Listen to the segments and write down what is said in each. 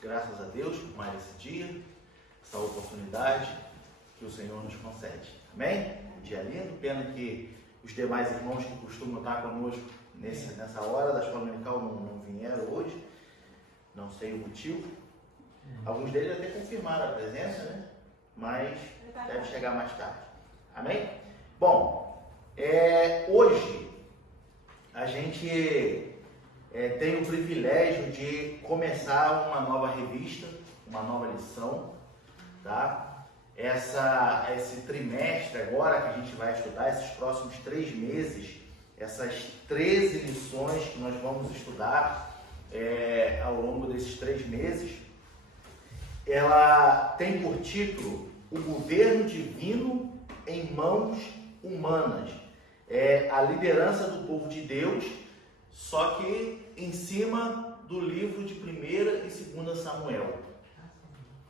Graças a Deus por mais esse dia, essa oportunidade que o Senhor nos concede. Amém? Um dia lindo, pena que os demais irmãos que costumam estar conosco nessa hora da escola dominical não vieram hoje, não sei o motivo. Alguns deles até confirmaram a presença, né? Mas deve chegar mais tarde. Amém? Bom, hoje a gente tem o privilégio de começar uma nova revista, uma nova lição, tá? Esse trimestre agora que a gente vai estudar, esses próximos 3 meses, essas 13 lições que nós vamos estudar ao longo desses 3 meses, ela tem por título O Governo Divino em Mãos Humanas. É a liderança do povo de Deus, só que em cima do livro de 1ª e 2ª Samuel.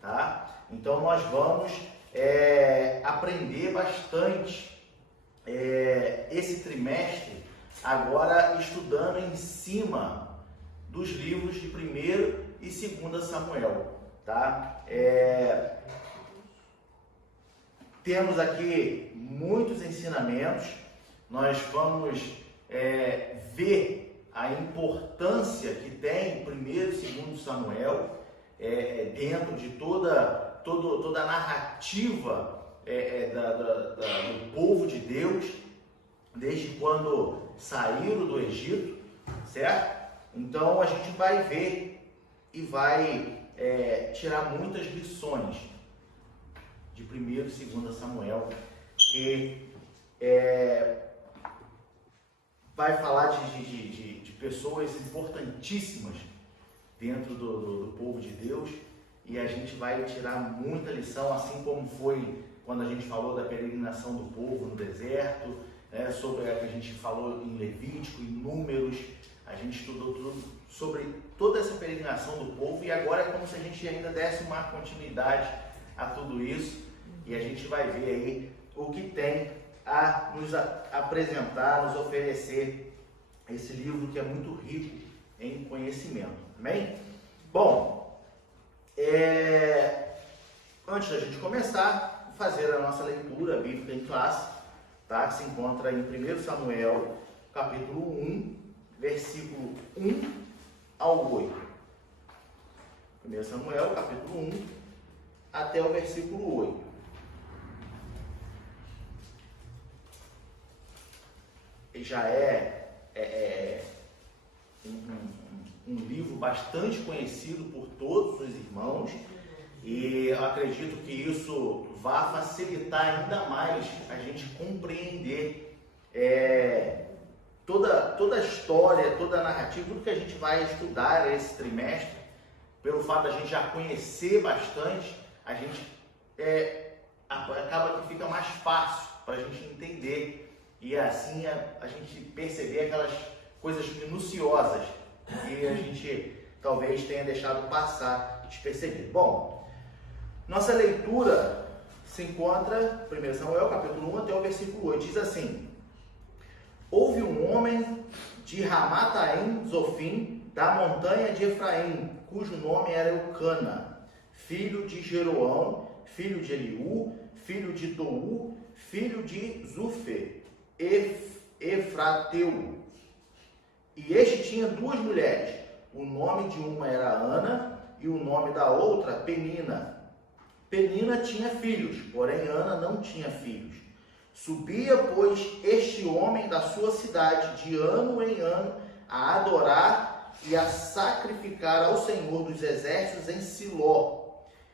Tá? Então nós vamos aprender bastante esse trimestre agora estudando em cima dos livros de 1º e 2ª Samuel. Tá? Temos aqui muitos ensinamentos, nós vamos ver a importância que tem 1º e 2º Samuel dentro de toda a narrativa do povo de Deus, desde quando saíram do Egito, certo? Então a gente vai ver e vai tirar muitas lições de 1º e 2ª Samuel, que vai falar de pessoas importantíssimas dentro do povo de Deus, e a gente vai tirar muita lição, assim como foi quando a gente falou da peregrinação do povo no deserto, sobre a que a gente falou em Levítico, em Números. A gente estudou tudo sobre toda essa peregrinação do povo, e agora é como se a gente ainda desse uma continuidade a tudo isso, e a gente vai ver aí o que tem a nos apresentar, nos oferecer esse livro que é muito rico em conhecimento. Amém? Bom, antes da gente começar, fazer a nossa leitura bíblica em classe, tá? Que se encontra em 1 Samuel, capítulo 1, versículo 1 ao 8. 1 Samuel, capítulo 1, até o versículo 8. Já um livro bastante conhecido por todos os irmãos, e eu acredito que isso vai facilitar ainda mais a gente compreender toda a história, toda a narrativa, tudo que a gente vai estudar esse trimestre. Pelo fato de a gente já conhecer bastante, a gente acaba que fica mais fácil para a gente entender, e assim a gente perceber aquelas coisas minuciosas que a gente talvez tenha deixado passar despercebido. Bom, nossa leitura se encontra em 1 Samuel, capítulo 1 até o versículo 8. Diz assim: Houve um homem de Ramataim Zofim, da montanha de Efraim, cujo nome era Eucana, filho de Jeroão, filho de Eliú, filho de Dou, filho de Zufe, Efrateu. E este tinha 2 mulheres, o nome de uma era Ana e o nome da outra Penina. Penina tinha filhos, porém Ana não tinha filhos. Subia, pois, este homem da sua cidade de ano em ano a adorar e a sacrificar ao Senhor dos Exércitos em Siló.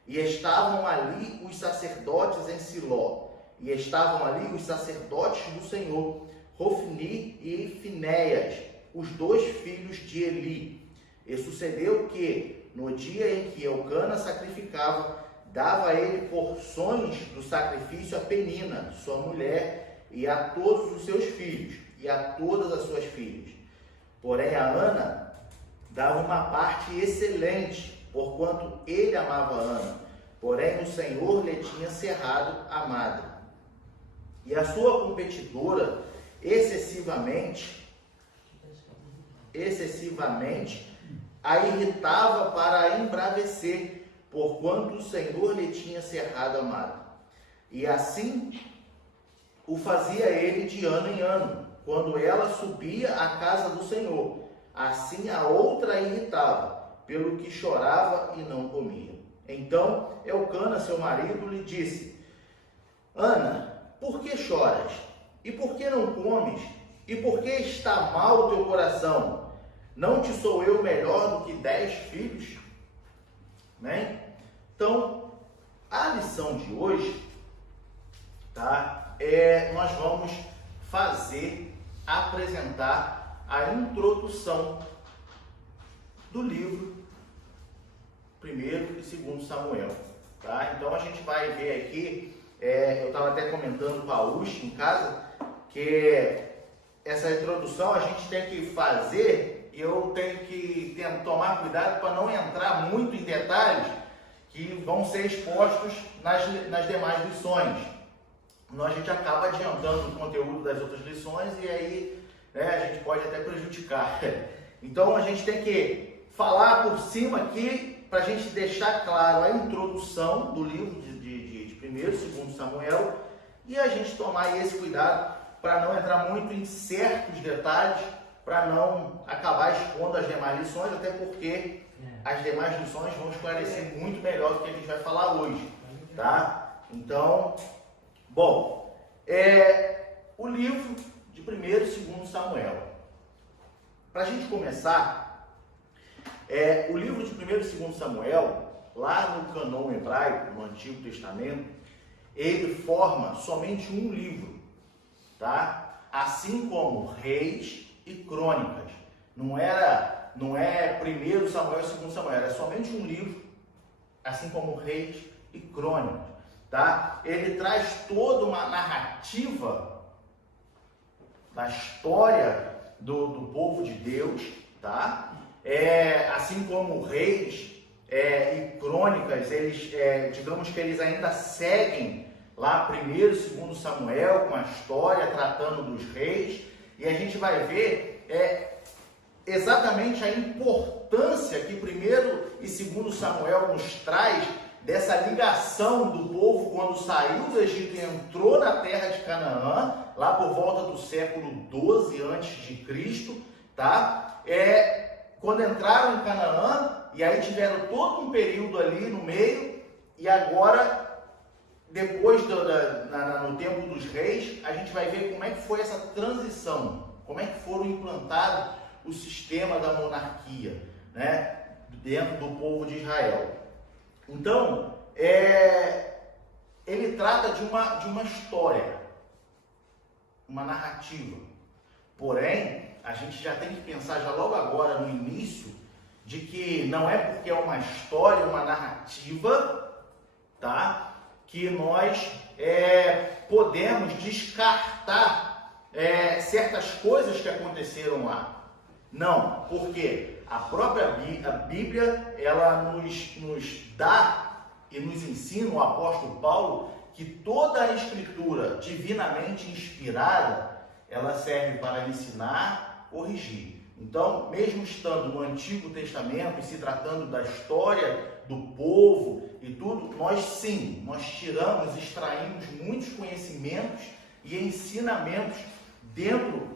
E estavam ali os sacerdotes em Siló. E estavam ali os sacerdotes do Senhor, Hofni e Finéias, os 2 filhos de Eli. E sucedeu que, no dia em que Eucana sacrificava, dava a ele porções do sacrifício a Penina, sua mulher, e a todos os seus filhos, e a todas as suas filhas. Porém a Ana dava uma parte excelente, porquanto ele amava Ana, porém o Senhor lhe tinha cerrado a madre. E a sua competidora excessivamente a irritava para a embravecer, porquanto o Senhor lhe tinha cerrado a madre. E assim o fazia ele de ano em ano, quando ela subia à casa do Senhor. Assim a outra a irritava, pelo que chorava e não comia. Então Elcana, seu marido, lhe disse: Ana, por que choras? E por que não comes? E por que está mal o teu coração? Não te sou eu melhor do que 10 filhos? Né? Então, a lição de hoje, tá? Nós vamos apresentar a introdução do livro 1º e 2º Samuel. Tá? Então, a gente vai ver aqui, eu estava até comentando com a Uchi em casa, que essa introdução a gente tem que fazer, e eu tenho que tomar cuidado para não entrar muito em detalhes que vão ser expostos nas demais lições. Senão a gente acaba adiantando o conteúdo das outras lições e aí a gente pode até prejudicar. Então a gente tem que falar por cima aqui para a gente deixar claro a introdução do livro de 1º e 2º Samuel e a gente tomar esse cuidado para não entrar muito em certos detalhes, para não acabar expondo as demais lições, até porque as demais lições vão esclarecer muito melhor do que a gente vai falar hoje, tá? Então, bom, o livro de 1º e 2º Samuel. Para a gente começar, o livro de 1º e 2º Samuel, lá no cânon hebraico, no Antigo Testamento, ele forma somente um livro, tá? Assim como Reis e Crônicas. Não é 1º Samuel e 2º Samuel, era somente um livro, assim como Reis e Crônicas, tá? Ele traz toda uma narrativa da história do povo de Deus, tá? Assim como Reis e Crônicas, eles, digamos que eles ainda seguem lá 1º e 2º Samuel com a história tratando dos reis, e a gente vai ver exatamente a importância que 1º e 2º Samuel nos traz dessa ligação do povo quando saiu do Egito e entrou na terra de Canaã, lá por volta do século 12 a.C., tá? Quando entraram em Canaã, e aí tiveram todo um período ali no meio, e agora, depois no tempo dos reis, a gente vai ver como é que foi essa transição, como é que foram implantados o sistema da monarquia, né, dentro do povo de Israel. Então, ele trata de uma história, uma narrativa. Porém, a gente já tem que pensar já logo agora no início de que não é porque é uma história, uma narrativa, tá, que nós podemos descartar certas coisas que aconteceram lá. Não, porque a própria Bíblia, ela nos dá e nos ensina, o apóstolo Paulo, que toda a escritura divinamente inspirada, ela serve para ensinar, corrigir. Então, mesmo estando no Antigo Testamento e se tratando da história do povo e tudo, nós tiramos, extraímos muitos conhecimentos e ensinamentos dentro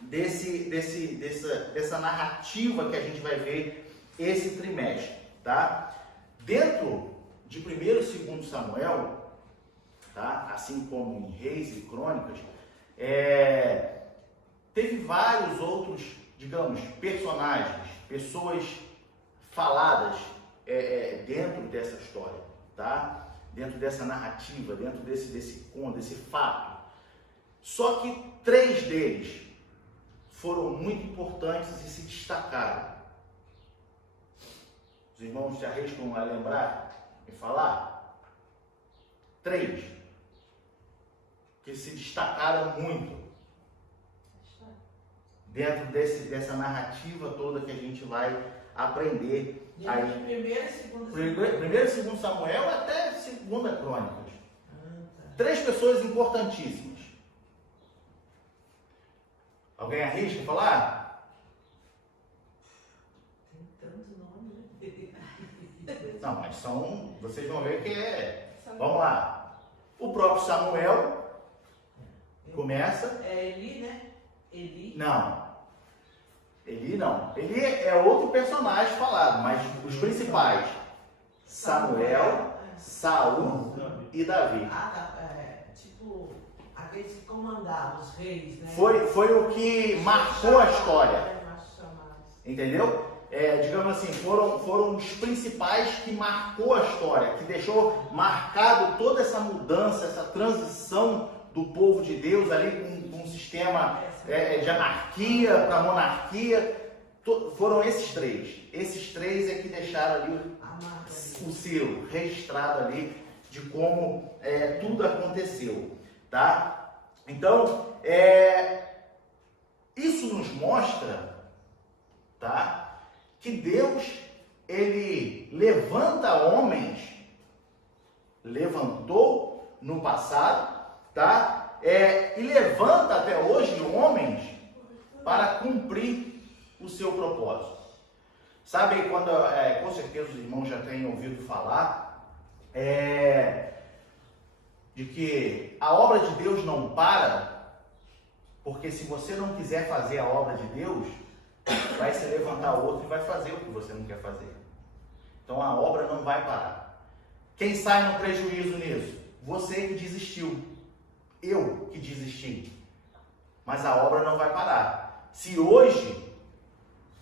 dessa narrativa que a gente vai ver esse trimestre, tá? Dentro de 1º e 2º Samuel, tá? Assim como em Reis e Crônicas, teve vários outros, digamos, personagens, pessoas faladas dentro dessa história, tá? Dentro dessa narrativa, dentro desse conto, desse fato. Só que 3 deles foram muito importantes e se destacaram. Os irmãos se arriscam a lembrar e falar? 3 que se destacaram muito dentro dessa narrativa toda que a gente vai aprender aí. 1º e 2º Samuel até 2ª Crônicas. 3 pessoas importantíssimas. Alguém arrisca falar? Não, mas vocês vão ver que vamos lá. O próprio Samuel começa. É Eli, né? Eli. Não. Eli não. Eli é outro personagem falado, mas os principais: Samuel, Saul e Davi. Tipo, aqueles que comandavam os reis, né? Foi o que marcou a história. Entendeu? Digamos assim, foram os principais que marcou a história, que deixou marcado toda essa mudança, essa transição do povo de Deus ali com um sistema de anarquia para monarquia. Foram esses três. Esses três é que deixaram ali o selo registrado ali de como tudo aconteceu, tá? Então, isso nos mostra, tá? Que Deus, ele levanta homens, levantou no passado, tá? E levanta até hoje homens para cumprir o seu propósito. Sabe quando, com certeza os irmãos já têm ouvido falar, de que a obra de Deus não para, porque se você não quiser fazer a obra de Deus, vai se levantar outro e vai fazer o que você não quer fazer. Então a obra não vai parar. Quem sai no prejuízo nisso? Você que desistiu. Eu que desisti. Mas a obra não vai parar. Se hoje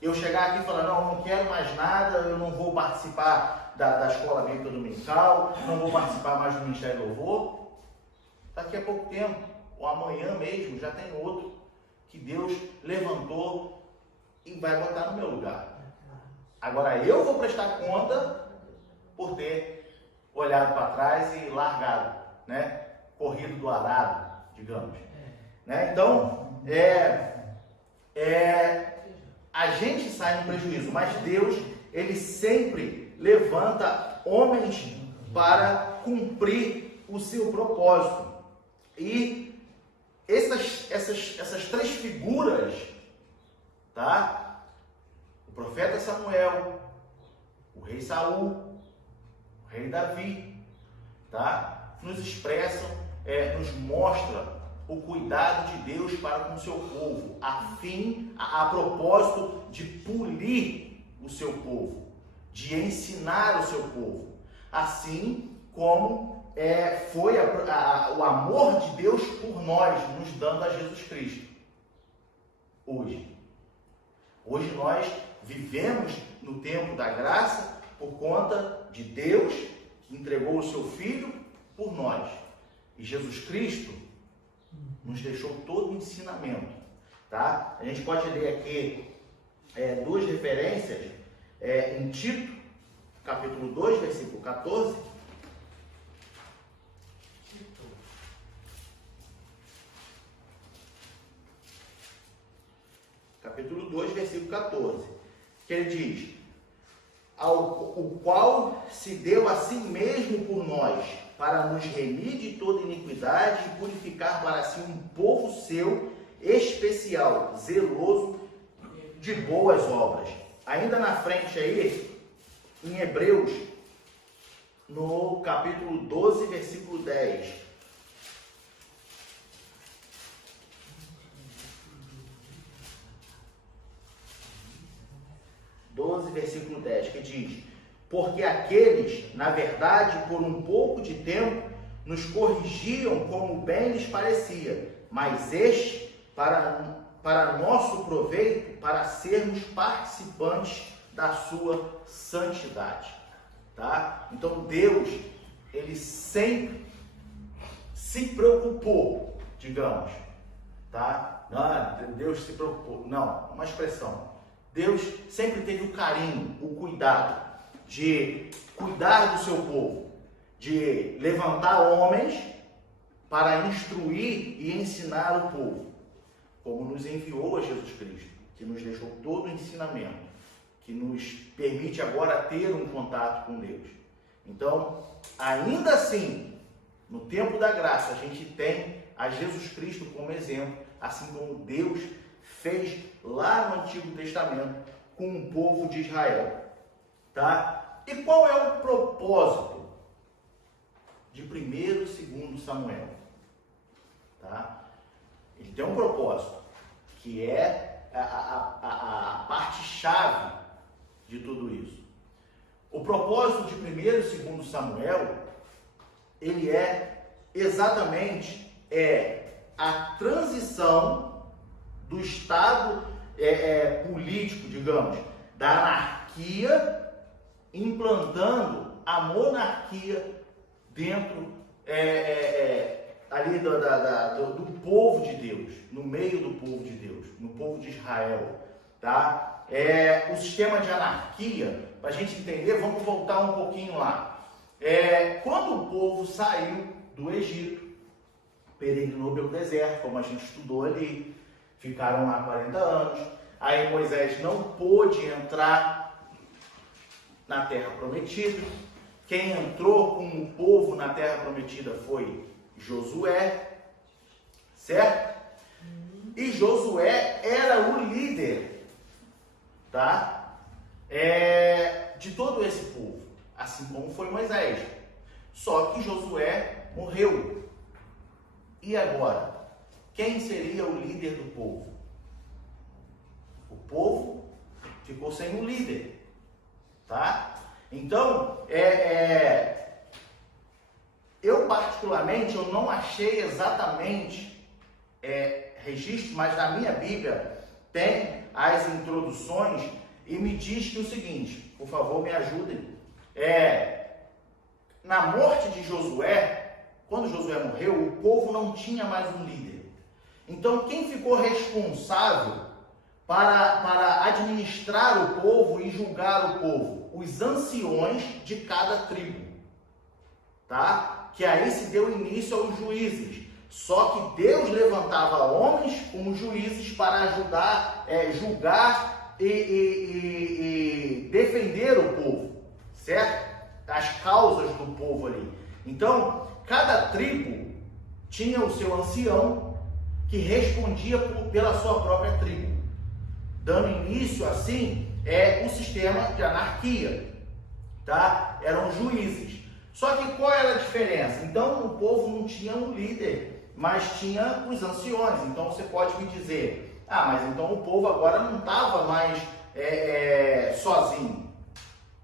eu chegar aqui e falar, não quero mais nada, eu não vou participar da escola bíblica dominical, não vou participar mais do Ministério do Louvor, daqui a pouco tempo, ou amanhã mesmo, já tem outro que Deus levantou e vai botar no meu lugar. Agora eu vou prestar conta por ter olhado para trás e largado, né? Corrido do arado, digamos. Né? Então, a gente sai no prejuízo, mas Deus, ele sempre levanta homens para cumprir o seu propósito. E essas três figuras, tá? O profeta Samuel, o rei Saul, o rei Davi, tá? Nos expressam, nos mostra o cuidado de Deus para com o seu povo, a propósito de polir o seu povo, de ensinar o seu povo, assim como foi o amor de Deus por nós, nos dando a Jesus Cristo. Hoje nós vivemos no tempo da graça por conta de Deus que entregou o seu Filho por nós. E Jesus Cristo nos deixou todo o ensinamento, tá? A gente pode ler aqui duas referências em Tito, capítulo 2, versículo 14. Capítulo 2, versículo 14, que ele diz: o qual se deu a si mesmo por nós, para nos remir de toda iniquidade e purificar para si um povo seu, especial, zeloso de boas obras. Ainda na frente aí, em Hebreus, no capítulo 12, versículo 10. 12, versículo 10, que diz: porque aqueles, na verdade, por um pouco de tempo, nos corrigiam como bem lhes parecia, mas este, para nosso proveito, para sermos participantes da sua santidade. Tá? Então Deus, ele sempre se preocupou, digamos, tá? Não, Deus se preocupou, não, uma expressão. Deus sempre teve o carinho, o cuidado de cuidar do seu povo, de levantar homens para instruir e ensinar o povo, como nos enviou a Jesus Cristo, que nos deixou todo o ensinamento, que nos permite agora ter um contato com Deus. Então, ainda assim, no tempo da graça, a gente tem a Jesus Cristo como exemplo, assim como Deus fez lá no Antigo Testamento com o povo de Israel. Tá? E qual é o propósito de 1º e 2º Samuel? Tá? Ele tem um propósito, que é a parte-chave de tudo isso. O propósito de 1º e 2º Samuel, ele é exatamente a transição do estado político, digamos, da anarquia, implantando a monarquia dentro ali do povo de Deus, no meio do povo de Deus, no povo de Israel, tá? O sistema de anarquia, para a gente entender, vamos voltar um pouquinho lá. Quando o povo saiu do Egito, peregrinou pelo deserto, como a gente estudou ali, ficaram lá 40 anos, aí Moisés não pôde entrar na Terra Prometida. Quem entrou com o povo na Terra Prometida foi Josué, certo? E Josué era o líder, tá? De todo esse povo, assim como foi Moisés. Só que Josué morreu. E agora? Quem seria o líder do povo? O povo ficou sem um líder, tá? Então, eu particularmente, eu não achei exatamente registro, mas na minha Bíblia tem as introduções e me diz que o seguinte, por favor, me ajudem. Na morte de Josué, quando Josué morreu, o povo não tinha mais um líder. Então, quem ficou responsável para administrar o povo e julgar o povo? Os anciões de cada tribo, tá? Que aí se deu início aos juízes. Só que Deus levantava homens como juízes para ajudar, julgar e defender o povo, certo? As causas do povo ali. Então, cada tribo tinha o seu ancião que respondia pela sua própria tribo, dando início, assim, o sistema de anarquia, tá? Eram juízes. Só que qual era a diferença? Então, o povo não tinha um líder, mas tinha os anciões. Então, você pode me dizer, mas então o povo agora não estava mais sozinho.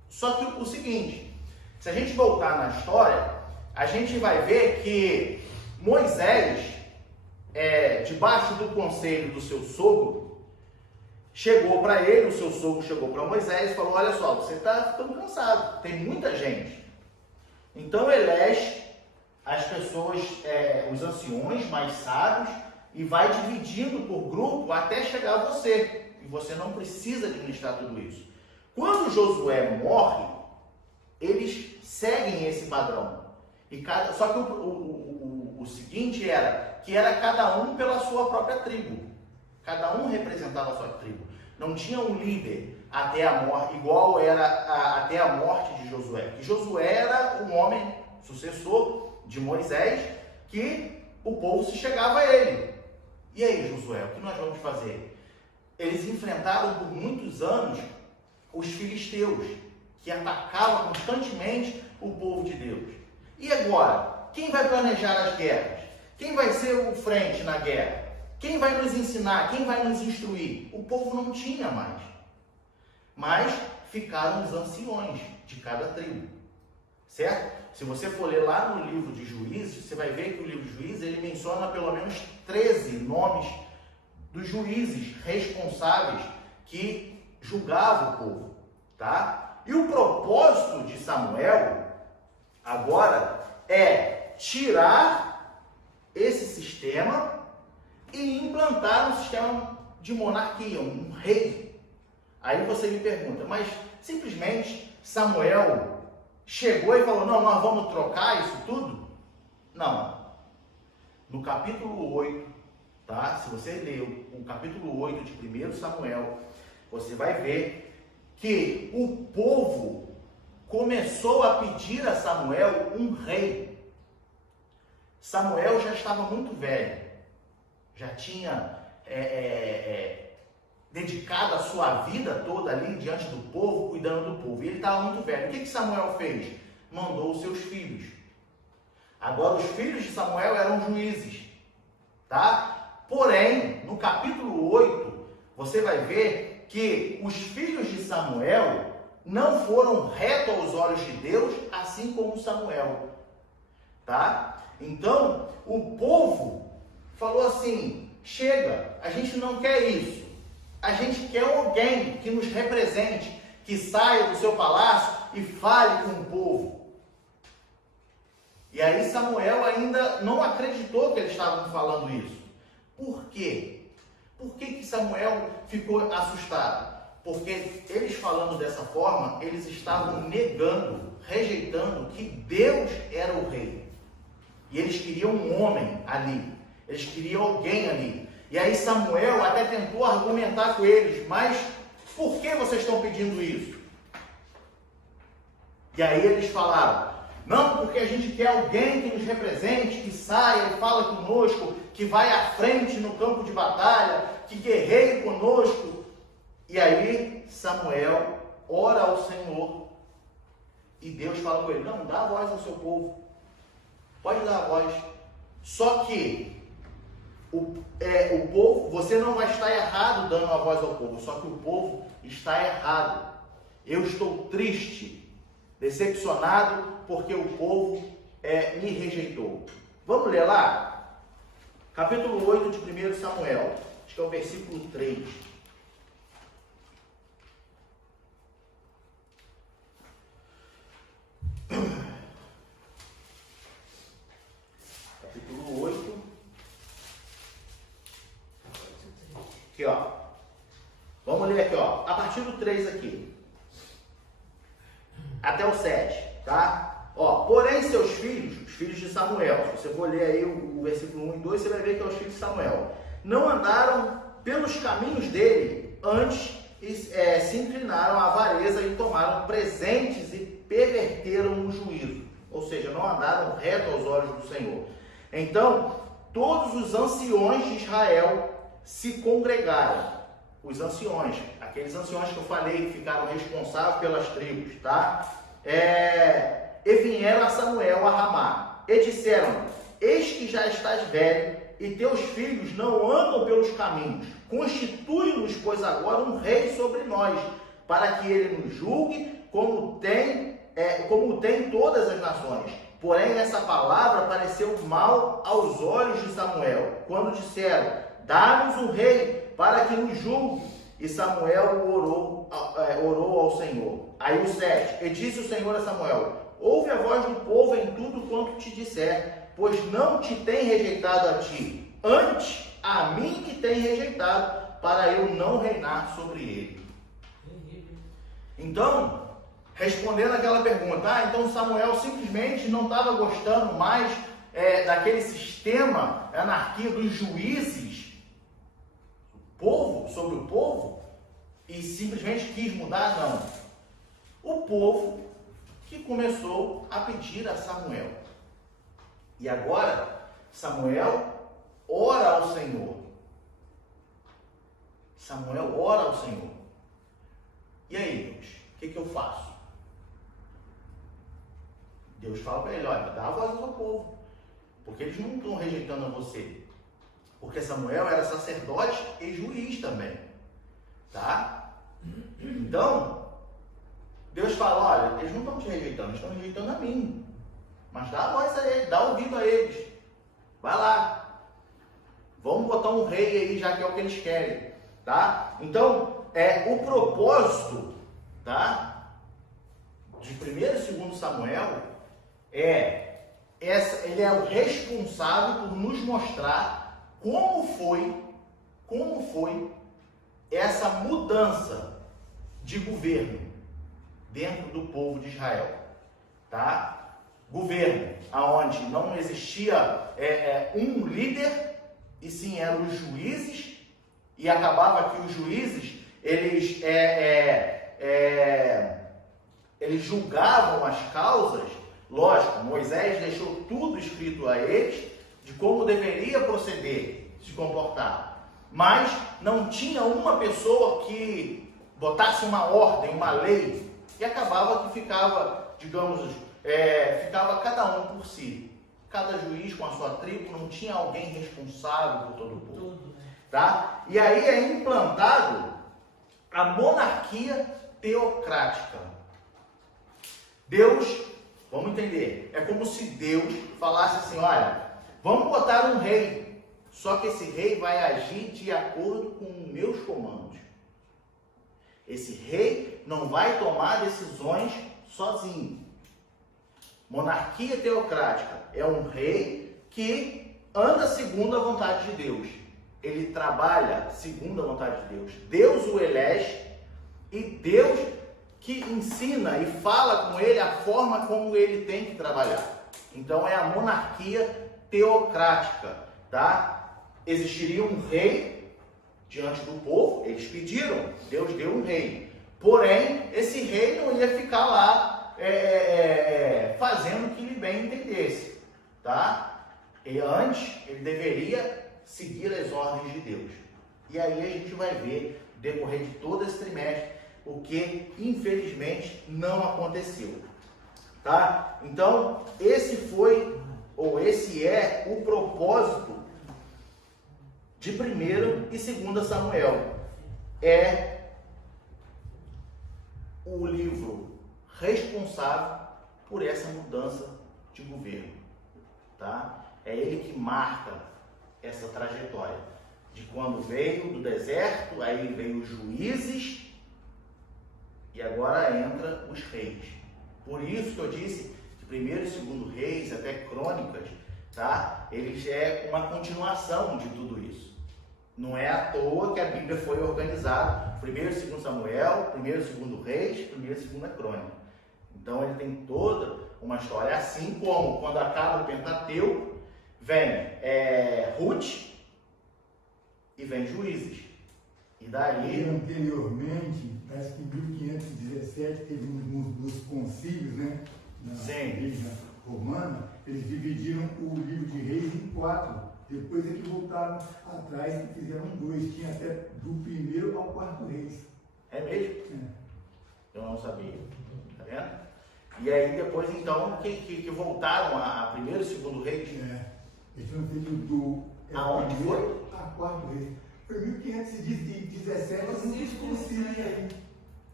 Só que o seguinte, se a gente voltar na história, a gente vai ver que Moisés, debaixo do conselho do seu sogro, chegou para ele, o seu sogro chegou para Moisés e falou, olha só, você está ficando cansado, tem muita gente. Então elege as pessoas, os anciões mais sábios, e vai dividindo por grupo até chegar a você. E você não precisa administrar tudo isso. Quando Josué morre, eles seguem esse padrão. Só que o seguinte era cada um pela sua própria tribo. Cada um representava a sua tribo. Não tinha um líder até a morte, igual era até a morte de Josué. E Josué era um homem sucessor de Moisés, que o povo se chegava a ele. E aí, Josué, o que nós vamos fazer? Eles enfrentaram por muitos anos os filisteus, que atacavam constantemente o povo de Deus. E agora, quem vai planejar as guerras? Quem vai ser o frente na guerra? Quem vai nos ensinar? Quem vai nos instruir? O povo não tinha mais. Mas ficaram os anciões de cada tribo. Certo? Se você for ler lá no livro de Juízes, você vai ver que o livro de Juízes, ele menciona pelo menos 13 nomes dos juízes responsáveis que julgavam o povo. Tá? E o propósito de Samuel, agora, é tirar esse sistema e implantar um sistema de monarquia, um rei. Aí você me pergunta, mas simplesmente Samuel chegou e falou, não, nós vamos trocar isso tudo? Não. No capítulo 8, tá? Se você ler o capítulo 8 de 1 Samuel, você vai ver que o povo começou a pedir a Samuel um rei. Samuel já estava muito velho, já tinha dedicado a sua vida toda ali diante do povo, cuidando do povo. E ele estava muito velho. O que Samuel fez? Mandou os seus filhos. Agora, os filhos de Samuel eram juízes, tá? Porém, no capítulo 8, você vai ver que os filhos de Samuel não foram retos aos olhos de Deus, assim como Samuel, tá? Então, o povo falou assim, chega, a gente não quer isso. A gente quer alguém que nos represente, que saia do seu palácio e fale com o povo. E aí Samuel ainda não acreditou que eles estavam falando isso. Por quê? Por que Samuel ficou assustado? Porque eles falando dessa forma, eles estavam negando, rejeitando que Deus era o rei. E eles queriam um homem ali. Eles queriam alguém ali. E aí Samuel até tentou argumentar com eles, mas por que vocês estão pedindo isso? E aí eles falaram, não, porque a gente quer alguém que nos represente, que saia e fala conosco, que vai à frente no campo de batalha, que guerreie conosco. E aí Samuel ora ao Senhor e Deus fala com ele, não, dá a voz ao seu povo, pode dar a voz, só que o povo, você não vai estar errado dando a voz ao povo, só que o povo está errado. Eu estou triste, decepcionado, porque o povo me rejeitou. Vamos ler lá? Capítulo 8 de 1 Samuel, acho que é o versículo 3. Capítulo 8. Aqui, ó. Vamos ler aqui, ó. A partir do 3 aqui. Até o 7, tá? Ó, porém seus filhos, os filhos de Samuel, se você for ler aí o versículo 1 e 2, você vai ver que é os filhos de Samuel, não andaram pelos caminhos dele, antes se inclinaram à avareza e tomaram presentes e perverteram o juízo. Ou seja, não andaram reto aos olhos do Senhor. Então, todos os anciões de Israel se congregaram. Os anciões, aqueles anciões que eu falei que ficaram responsáveis pelas tribos, tá? E vieram a Samuel a Ramá e disseram, eis que já estás velho e teus filhos não andam pelos caminhos, constitui-nos, pois agora um rei sobre nós, para que ele nos julgue como tem todas as nações. Porém, essa palavra pareceu mal aos olhos de Samuel, quando disseram, dá-nos um rei para que nos julgue. E Samuel orou ao Senhor. Aí o 7, e disse o Senhor a Samuel, ouve a voz do povo em tudo quanto te disser, pois não te tem rejeitado a ti, antes a mim que tem rejeitado, para eu não reinar sobre ele. Então, respondendo aquela pergunta, então Samuel simplesmente não estava gostando mais daquele sistema, anarquia dos juízes, sobre o povo, e simplesmente quis mudar, não. O povo que começou a pedir a Samuel. E agora, Samuel ora ao Senhor. Samuel ora ao Senhor. E aí, Deus, o que eu faço? Deus fala para ele, olha, dá a voz ao seu povo, porque eles não estão rejeitando a você. Porque Samuel era sacerdote e juiz também, tá? Então, Deus fala, olha, eles não estão te rejeitando, eles estão rejeitando a mim. Mas dá a voz a eles, dá ouvido a eles. Vai lá. Vamos botar um rei aí, já que é o que eles querem, tá? Então, o propósito, tá? De 1 e 2 Samuel ele é o responsável por nos mostrar como foi essa mudança de governo dentro do povo de Israel, tá? Governo aonde não existia um líder, e sim eram os juízes, e acabava que os juízes eles julgavam as causas. Lógico, Moisés deixou tudo escrito a eles de como deveria proceder, se comportar. Mas não tinha uma pessoa que botasse uma ordem, uma lei E acabava que ficava, digamos, ficava cada um por si. Cada juiz com a sua tribo, não tinha alguém responsável por todo o povo. Tudo, né? Tá? E aí é implantado a monarquia teocrática. Deus, vamos entender, é como se Deus falasse assim, olha, vamos botar um rei, só que esse rei vai agir de acordo com os meus comandos. Esse rei não vai tomar decisões sozinho. Monarquia teocrática é um rei que anda segundo a vontade de Deus. Ele trabalha segundo a vontade de Deus. Deus o elege e Deus que ensina e fala com ele a forma como ele tem que trabalhar. Então é a monarquia teocrática, tá? Existiria um rei diante do povo, eles pediram, Deus deu um rei. Porém, esse rei não ia ficar lá fazendo o que lhe bem entendesse, tá? E antes, ele deveria seguir as ordens de Deus. E aí a gente vai ver, decorrer de todo esse trimestre, o que infelizmente não aconteceu, tá? Então, esse é o propósito de 1º e 2 Samuel. É o livro responsável por essa mudança de governo, tá? É ele que marca essa trajetória de quando veio do deserto, aí veio os juízes e agora entra os reis. Por isso que eu disse que 1º e 2º Reis, até Crônicas, tá? Eles é uma continuação de tudo isso. Não é à toa que a Bíblia foi organizada 1º e 2 Samuel, 1º e 2 Reis, 1º e 2 Crônica. Então ele tem toda uma história, assim como quando acaba o Pentateuco, vem Ruth e vem Juízes. E daí... Anteriormente, parece que em 1517 teve um dos concílios, né? Na Igreja Romana, eles dividiram o livro de Reis em 4. Depois é que voltaram atrás e fizeram 2. Tinha até do 1º ao 4º Reis. É mesmo? É. Eu não sabia. Tá vendo? E aí depois então que voltaram a 1º e 2 Reis. Eles não teve do aonde foi? A 4º Reis. Foi 1517, eu não esqueci aí.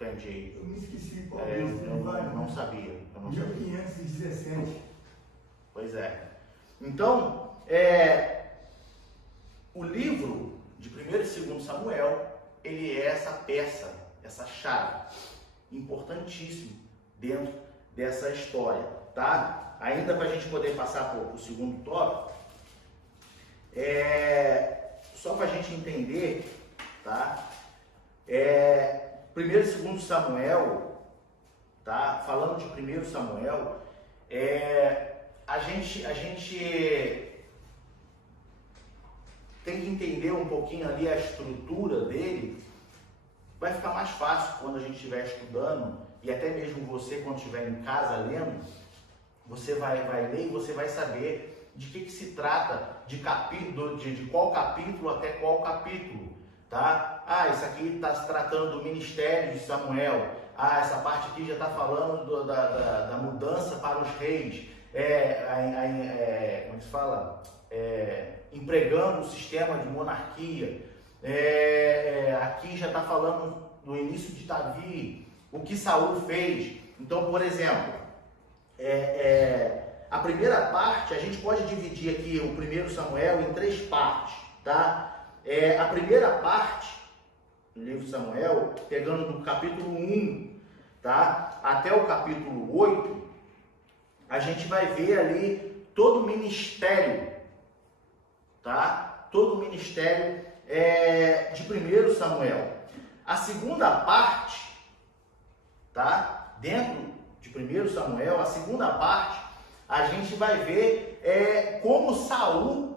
Entendi. Eu me esqueci qual Eu não sabia. Eu não sabia. 1517. Pois é. Então, o livro de 1º e 2 Samuel, ele é essa peça, essa chave, importantíssimo dentro dessa história, tá? Ainda para a gente poder passar para o segundo tópico, só para a gente entender, tá? 1º e 2 Samuel, tá? Falando de 1º Samuel, a gente tem que entender um pouquinho ali a estrutura dele. Vai ficar mais fácil quando a gente estiver estudando, e até mesmo você quando estiver em casa lendo, você vai ler e você vai saber de que se trata, de qual capítulo até qual capítulo, tá? Isso aqui está se tratando do ministério de Samuel. Essa parte aqui já está falando da mudança para os reis. Como se fala? Empregando o sistema de monarquia. Aqui já está falando do início de Davi, o que Saul fez. Então, por exemplo, a primeira parte, a gente pode dividir aqui o 1º Samuel em 3 partes, tá? A primeira parte do livro de Samuel, pegando do capítulo 1, tá? Até o capítulo 8, a gente vai ver ali todo o ministério, tá? Todo o ministério de 1º Samuel. A segunda parte, tá? Dentro de 1º Samuel, a segunda parte, a gente vai ver como Saul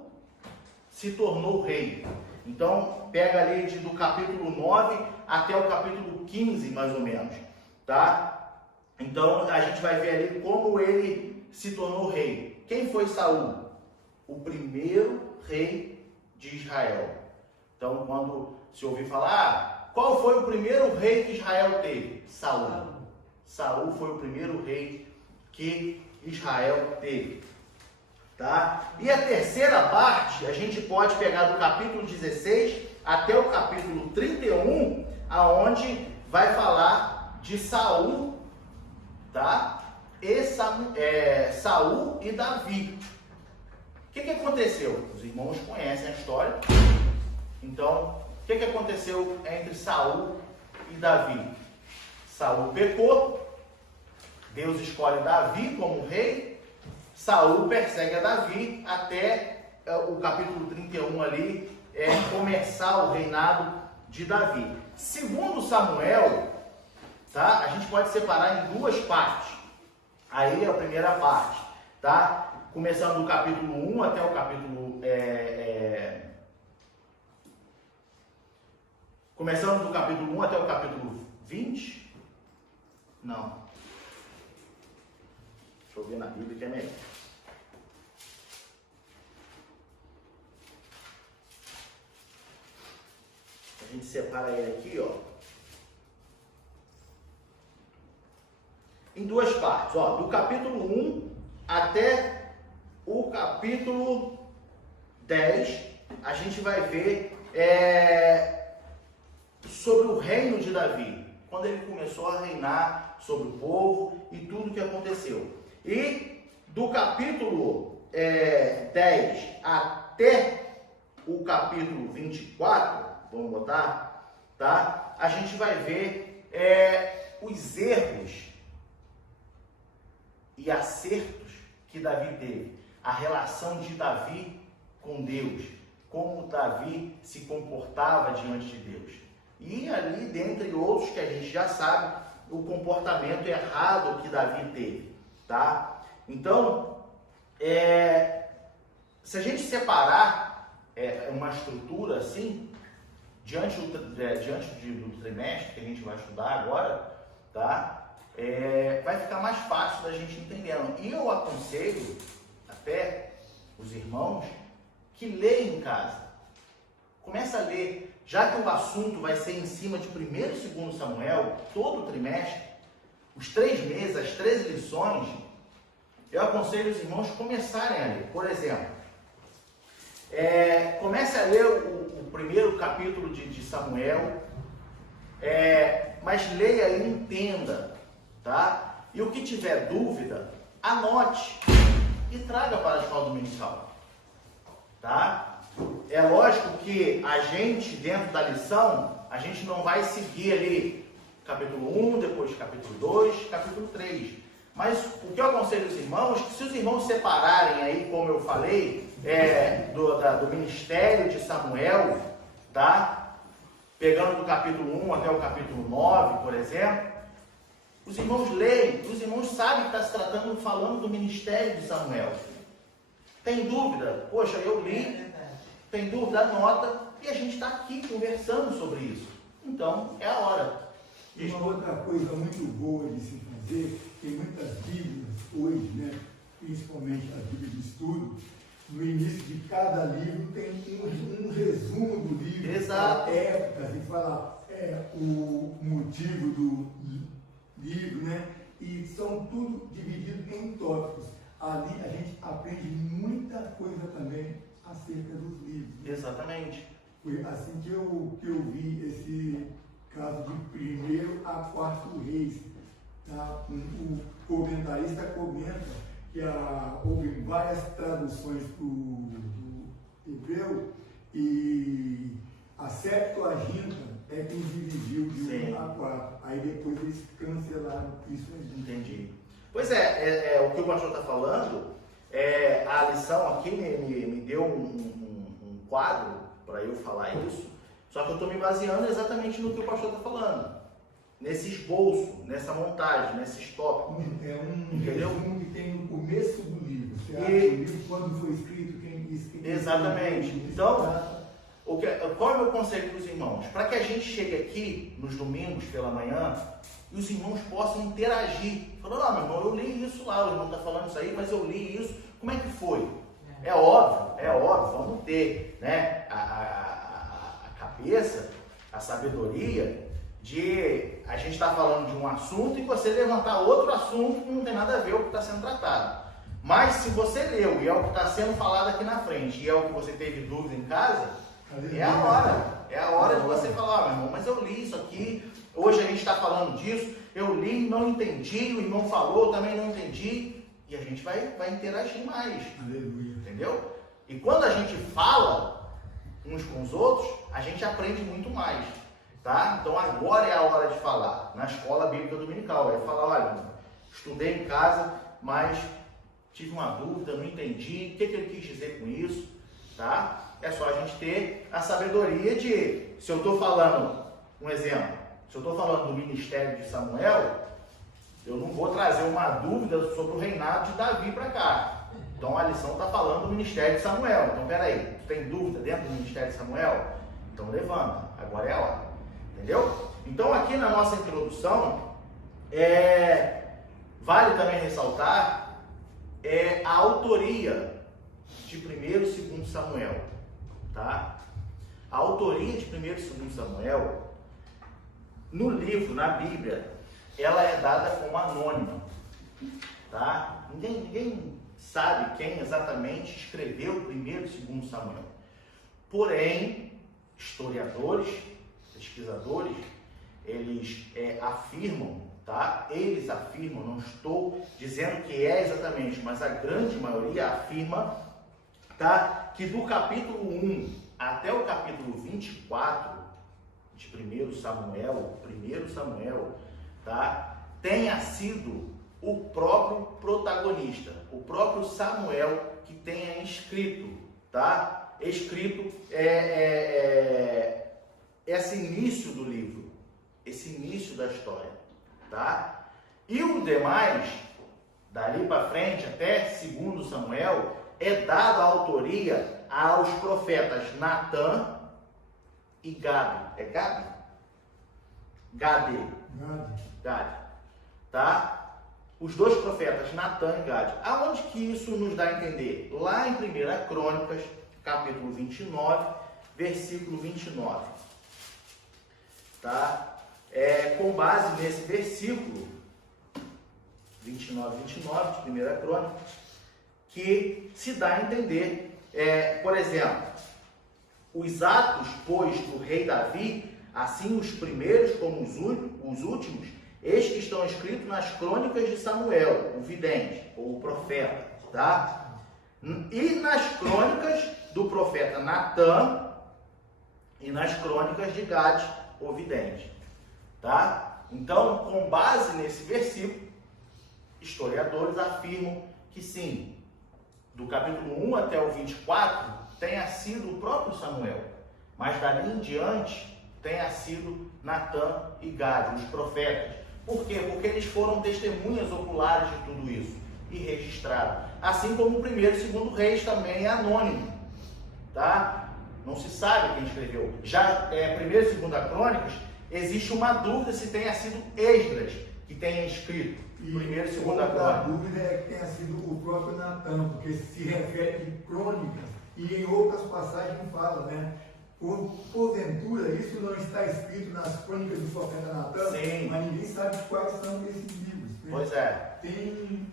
se tornou rei. Então, pega ali do capítulo 9 até o capítulo 15, mais ou menos, tá? Então, a gente vai ver ali como ele se tornou rei. Quem foi Saul? O primeiro rei de Israel. Então, quando se ouvir falar, qual foi o primeiro rei que Israel teve? Saul. Saul foi o primeiro rei que Israel teve. Tá? E a terceira parte, a gente pode pegar do capítulo 16 até o capítulo 31, aonde vai falar de Saul, tá? Saul e Davi. O que aconteceu? Os irmãos conhecem a história. Então, o que aconteceu entre Saul e Davi? Saul pecou, Deus escolhe Davi como rei, Saul persegue a Davi até o capítulo 31 ali, começar o reinado de Davi. Segundo Samuel, tá? A gente pode separar em duas partes. Aí é a primeira parte, tá? Começando do capítulo 1 até o capítulo... Começando do capítulo 1 até o capítulo 20? Não. Deixa eu ver na Bíblia que é melhor. A gente separa ele aqui, ó, em duas partes, ó, do capítulo 1 até o capítulo 10, a gente vai ver sobre o reino de Davi, quando ele começou a reinar sobre o povo e tudo que aconteceu. E do capítulo 10 até o capítulo 24, vamos botar, tá? A gente vai ver os erros e acertos que Davi teve, a relação de Davi com Deus, como Davi se comportava diante de Deus. E ali, dentre outros que a gente já sabe, o comportamento errado que Davi teve, tá? Então, se a gente separar uma estrutura assim, diante do trimestre que a gente vai estudar agora, tá? Vai ficar mais fácil da gente entender. E eu aconselho até os irmãos que leem em casa. Começa a ler. Já que o assunto vai ser em cima de 1º e 2º Samuel, todo o trimestre, os 3 meses, as 13 lições, eu aconselho os irmãos começarem a ler. Por exemplo, comece a ler o primeiro capítulo de Samuel, mas leia e entenda, tá? E o que tiver dúvida, anote e traga para a escola dominical, tá? É lógico que a gente, dentro da lição, a gente não vai seguir ali capítulo 1, depois capítulo 2, capítulo 3. Mas o que eu aconselho os irmãos, que se os irmãos separarem aí, como eu falei, do ministério de Samuel, tá? Pegando do capítulo 1 até o capítulo 9, por exemplo, os irmãos leem, os irmãos sabem que está se tratando, falando do ministério de Samuel. Tem dúvida? Poxa, eu li... Tem dúvida? Anota, e a gente está aqui conversando sobre isso. Então, é a hora. E uma outra coisa muito boa de se fazer, tem muitas Bíblias hoje, né? Principalmente a Bíblia de estudo, no início de cada livro tem um resumo do livro, exato, a época, e fala o motivo do livro, né? E são tudo dividido em tópicos. Ali a gente aprende muita coisa também acerca dos livros. Exatamente. Foi assim que eu vi esse caso de 1º a 4º Reis. Tá? O comentarista comenta que houve várias traduções do hebreu e a Septuaginta é quem dividiu de 1 a 4. Aí depois eles cancelaram isso aí. Entendi. Pois o que o pastor está falando, a lição aqui me deu um quadro para eu falar isso, só que eu estou me baseando exatamente no que o pastor está falando, nesse esboço, nessa montagem, nesses tópicos. Entendeu? Resumo que tem no começo do livro. Você acha o livro quando foi escrito, quem escreveu. Exatamente. Então, qual é o meu conselho para os irmãos? Para que a gente chegue aqui nos domingos pela manhã e os irmãos possam interagir. Falando, meu irmão, eu li isso lá, o irmão está falando isso aí, mas eu li isso, como é que foi? É óbvio, vamos ter, né, a cabeça, a sabedoria de a gente estar falando de um assunto e você levantar outro assunto que não tem nada a ver com o que está sendo tratado. Mas se você leu e é o que está sendo falado aqui na frente e é o que você teve dúvida em casa, é a hora de você falar, meu irmão, mas eu li isso aqui, hoje a gente está falando disso, eu li, não entendi, o irmão falou, também não entendi, e a gente vai interagir mais. Aleluia. Entendeu? E quando a gente fala uns com os outros, a gente aprende muito mais. Tá? Então agora é a hora de falar. Na escola bíblica dominical, é falar, olha, estudei em casa, mas tive uma dúvida, não entendi, o que ele quis dizer com isso, tá? É só a gente ter a sabedoria de, se eu estou falando, um exemplo, se eu estou falando do ministério de Samuel, eu não vou trazer uma dúvida sobre o reinado de Davi para cá. Então a lição está falando do ministério de Samuel. Então peraí, tu tem dúvida dentro do ministério de Samuel? Então levanta, agora é a hora. Entendeu? Então aqui na nossa introdução, vale também ressaltar a autoria de 1º e 2º Samuel. Tá? A autoria de 1º e 2º Samuel, no livro, na Bíblia, ela é dada como anônima. Tá? Ninguém sabe quem exatamente escreveu 1º e 2º Samuel. Porém, historiadores, pesquisadores, eles afirmam, tá? Eles afirmam, não estou dizendo que é exatamente, mas a grande maioria afirma, tá? Que do capítulo 1 até o capítulo 24 de 1º Samuel, tá? Tenha sido o próprio protagonista, o próprio Samuel que tenha escrito, tá? Escrito esse início do livro, esse início da história, tá? E o demais, dali para frente, até 2º Samuel, é dado a autoria aos profetas Natã e Gade. É Gade? Gade. Tá? Os dois profetas Natã e Gade. Aonde que isso nos dá a entender? Lá em 1 Crônicas, capítulo 29, versículo 29. Tá? Com base nesse versículo 29 de 1 Crônica, que se dá a entender, por exemplo, os atos, pois, do rei Davi, assim os primeiros como os últimos, eis que estão escritos nas crônicas de Samuel, o vidente, ou o profeta, tá? E nas crônicas do profeta Natã e nas crônicas de Gade, o vidente, tá? Então, com base nesse versículo, historiadores afirmam que sim, do capítulo 1 até o 24, tenha sido o próprio Samuel, mas dali em diante tenha sido Natã e Gade, os profetas. Por quê? Porque eles foram testemunhas oculares de tudo isso e registraram. Assim como o 1º e 2º Reis também é anônimo, tá? Não se sabe quem escreveu. Já 1º e 2º Crônicas, existe uma dúvida se tenha sido Esdras que tenha escrito 1º e 2º Crônicas. A dúvida é que tenha sido o próprio Natã, porque se refere em crônicas e em outras passagens fala, né? Porventura, isso não está escrito nas crônicas do profeta Natã, sim, mas ninguém sabe quais são esses livros. Né? Pois é.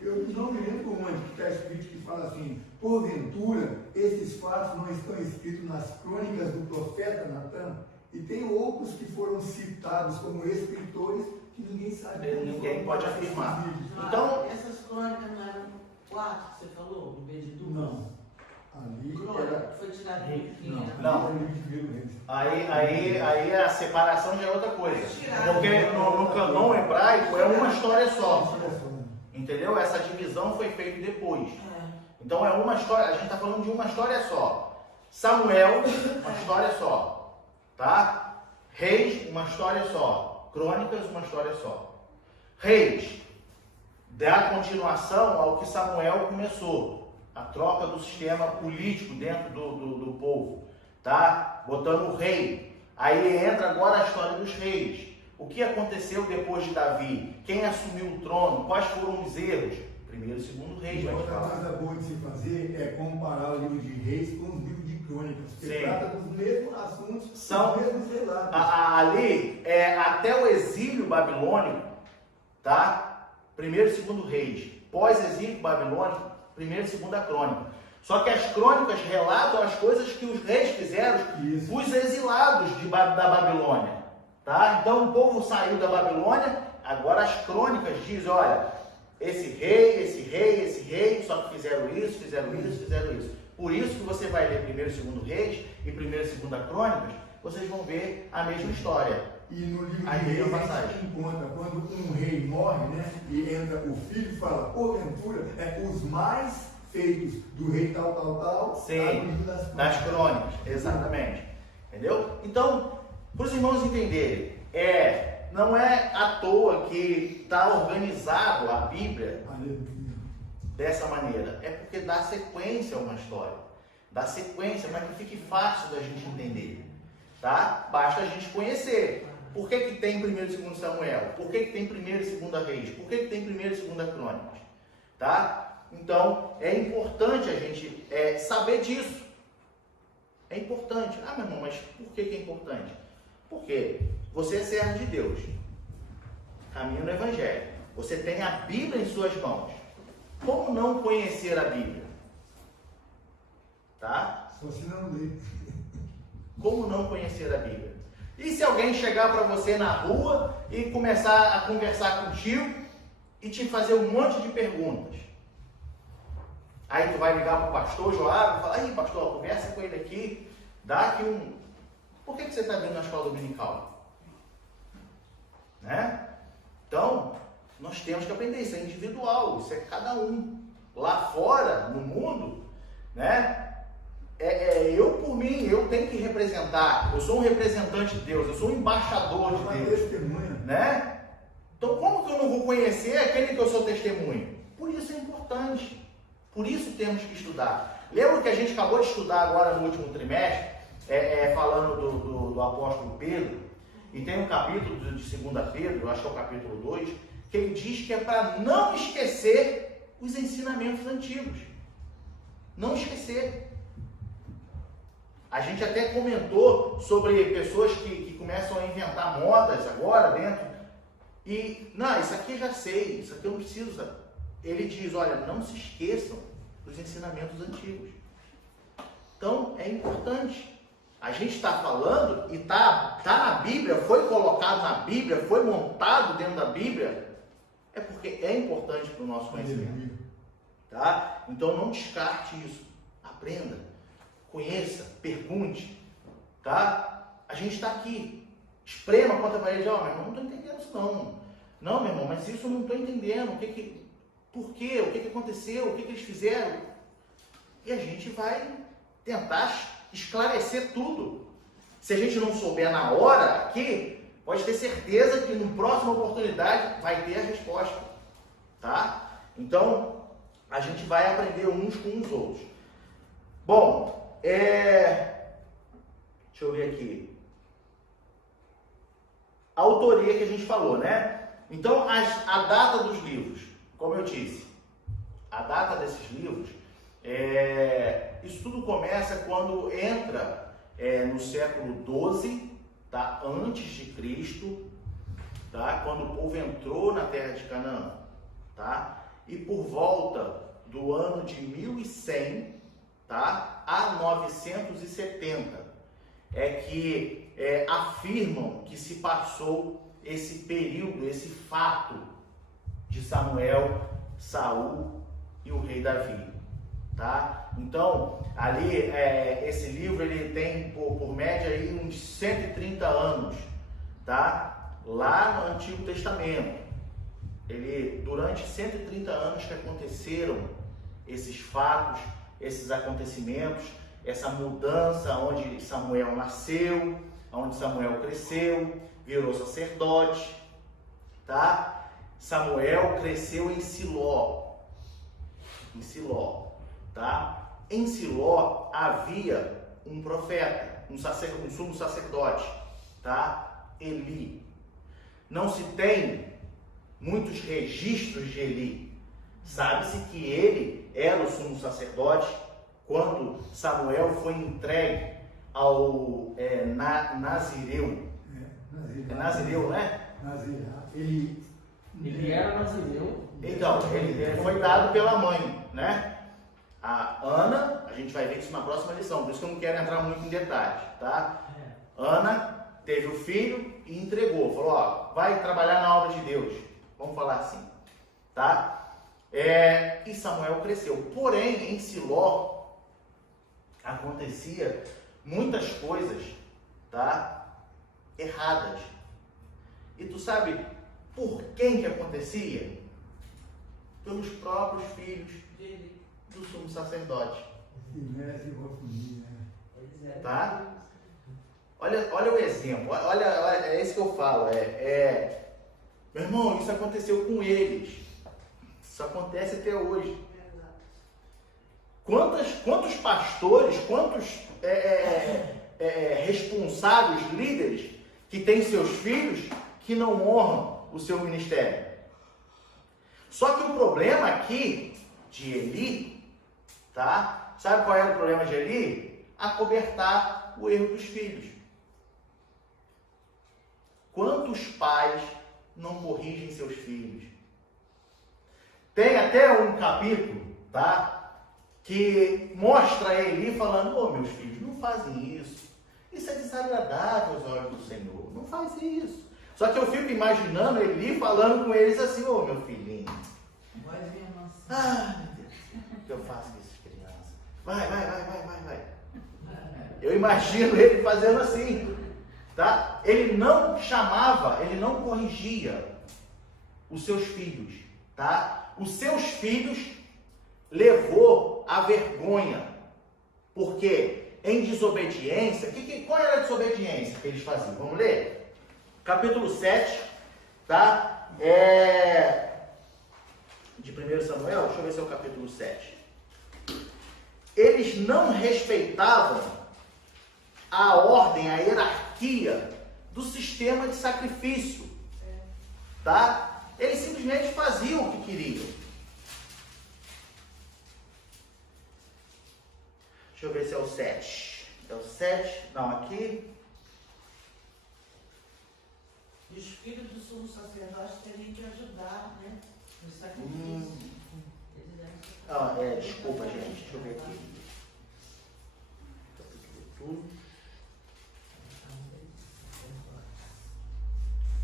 Eu não me lembro onde que está escrito que fala assim, porventura, esses fatos não estão escritos nas crônicas do profeta Natã, e tem outros que foram citados como escritores que ninguém sabe. Ninguém pode afirmar. Então, essas crônicas não eram 4 que você falou, no meio de 2? Não. Ali foi tirado Não. Aí a separação já é outra coisa. Porque no canão hebraico é uma história só. Entendeu? Essa divisão foi feita depois. Então é uma história, a gente está falando de uma história só. Samuel, uma história só. Tá? Reis, uma história só. Crônicas, uma história só. Reis, dá continuação ao que Samuel começou. A troca do sistema político dentro do povo, tá? Botando o rei. Aí entra agora a história dos reis. O que aconteceu depois de Davi? Quem assumiu o trono? Quais foram os erros? 1º e 2º Reis vai te falar. Outra coisa boa de se fazer é comparar o livro de Reis com os livros de Crônicas, que Sim. trata dos mesmos assuntos, São dos mesmos relatos. ali até o exílio babilônico, tá? Primeiro e segundo Reis. Pós-exílio babilônico, primeiro e segunda Crônica. Só que as crônicas relatam as coisas que os reis fizeram, Isso. os exilados da Babilônia, tá? Então o povo saiu da Babilônia, agora as crônicas dizem, olha, esse rei, só que fizeram isso. Por isso que você vai ler primeiro e segundo Reis e primeiro e segunda Crônicas, vocês vão ver a mesma história. E no livro de Aí vem Reis a a passagem. gente encontra quando um rei morre, né? E entra o filho e fala, porventura, os mais feitos do rei tal, Sim, tá no livro das crônicas, exatamente. Entendeu? Então, para os irmãos entenderem, não é à toa que está organizado a Bíblia Aleluia. dessa maneira. É porque dá sequência a uma história. Dá sequência para que fique fácil da gente entender. Tá? Basta a gente conhecer. Por que tem 1º e 2º Samuel? Por que tem 1º e 2ª Reis? Por que tem 1º e 2ª Crônicas? Tá? Então, é importante a gente saber disso. É importante. Ah, meu irmão, mas por que é importante? Porque você é servo de Deus. Caminha no Evangelho. Você tem a Bíblia em suas mãos. Como não conhecer a Bíblia? Tá? Só se não ler. Como não conhecer a Bíblia? E se alguém chegar para você na rua e começar a conversar contigo e te fazer um monte de perguntas? Aí tu vai ligar para o pastor Joab e falar, aí pastor, conversa com ele aqui, dá aqui um... Por que você está vindo na escola dominical? Né? Então, nós temos que aprender, isso é individual, isso é cada um. Lá fora, no mundo, né? Eu por mim, eu tenho que representar, eu sou um representante de Deus, eu sou um embaixador de Uma Deus, testemunha. né? Então como que eu não vou conhecer aquele que eu sou testemunho? Por isso é importante, por isso temos que estudar. Lembra que a gente acabou de estudar agora no último trimestre, falando do apóstolo Pedro, e tem um capítulo de 2 Pedro, eu acho que é o capítulo 2, que ele diz que é para não esquecer os ensinamentos antigos, não esquecer. A gente até comentou sobre pessoas que começam a inventar modas agora dentro. E, não, isso aqui eu já sei, isso aqui eu não preciso. Ele diz, olha, não se esqueçam dos ensinamentos antigos. Então, é importante. A gente está falando e está na Bíblia, foi colocado na Bíblia, foi montado dentro da Bíblia, é porque é importante para o nosso conhecimento. Tá? Então, não descarte isso. Aprenda. Conheça, pergunte, tá? A gente está aqui, esprema a conta para ele, meu irmão, não estou entendendo isso não. Não, meu irmão, mas isso eu não estou entendendo, por quê, o que aconteceu, o que eles fizeram. E a gente vai tentar esclarecer tudo. Se a gente não souber na hora aqui, pode ter certeza que na próxima oportunidade vai ter a resposta, tá? Então, a gente vai aprender uns com os outros. Bom, deixa eu ver aqui. A autoria que a gente falou, né? Então, a data dos livros, como eu disse, a data desses livros, isso tudo começa quando entra no século XII, tá? Antes de Cristo, tá? Quando o povo entrou na terra de Canaã, tá? E por volta do ano de 1100, tá? A 970 que afirmam que se passou esse período, esse fato de Samuel, Saul e o rei Davi, tá? Então, ali, esse livro ele tem por média aí uns 130 anos, tá? Lá no Antigo Testamento, durante 130 anos que aconteceram esses fatos, esses acontecimentos, essa mudança onde Samuel nasceu, onde Samuel cresceu, virou sacerdote, tá? Samuel cresceu em Siló, tá? Em Siló havia um profeta, um sumo sacerdote, tá? Eli. Não se tem muitos registros de Eli. Sabe-se que ele era o sumo sacerdote quando Samuel foi entregue ao Nazireu. Nazireu, né? Nazireu. Ele era nazireu. Então, ele foi dado pela mãe, né? A Ana, a gente vai ver isso na próxima lição, por isso que eu não quero entrar muito em detalhes, tá? Ana teve o filho e entregou, falou, ó, vai trabalhar na obra de Deus, vamos falar assim, tá? E Samuel cresceu, porém em Siló acontecia muitas coisas, tá? Erradas. E tu sabe por quem que acontecia? Pelos próprios filhos do sumo sacerdote. Tá? Olha o exemplo, olha, é isso que eu falo. Meu irmão, isso aconteceu com eles. Isso acontece até hoje. Quantos pastores, quantos responsáveis, líderes que têm seus filhos que não honram o seu ministério? Só que o problema aqui de Eli, tá? Sabe qual era o problema de Eli? Acobertar o erro dos filhos. Quantos pais não corrigem seus filhos? Tem até um capítulo, tá? Que mostra Eli falando, meus filhos, não fazem isso. Isso é desagradável aos olhos do Senhor. Não faz isso. Só que eu fico imaginando Eli falando com eles assim, meu filhinho. Meu Deus, o que eu faço com essas crianças? Vai. Eu imagino ele fazendo assim, tá? Ele não chamava, ele não corrigia os seus filhos, tá? Os seus filhos levou à vergonha, porque em desobediência, qual era a desobediência que eles faziam? Vamos ler? Capítulo 7, tá? De 1 Samuel, deixa eu ver se é o capítulo 7. Eles não respeitavam a ordem, a hierarquia do sistema de sacrifício, tá? Eles simplesmente faziam o que queriam. Deixa eu ver se é o 7. É o 7? Não, aqui. E os filhos do sumo sacerdote teriam que ajudar, né? No sacrifício. Desculpa, gente. Deixa eu ver aqui. Capítulo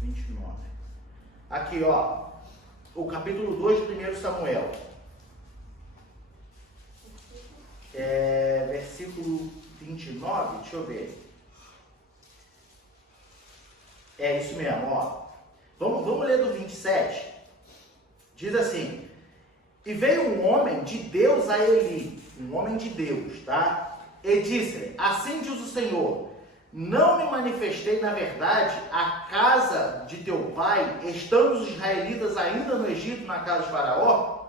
29. Aqui, ó. O capítulo 2 de 1 Samuel. Versículo 29. Deixa eu ver. É isso mesmo, ó. Vamos ler do 27. Diz assim: e veio um homem de Deus a Eli, um homem de Deus, tá? E disse-lhe: assim diz o Senhor, não me manifestei na verdade à casa de teu pai, estando os israelitas ainda no Egito, na casa de Faraó?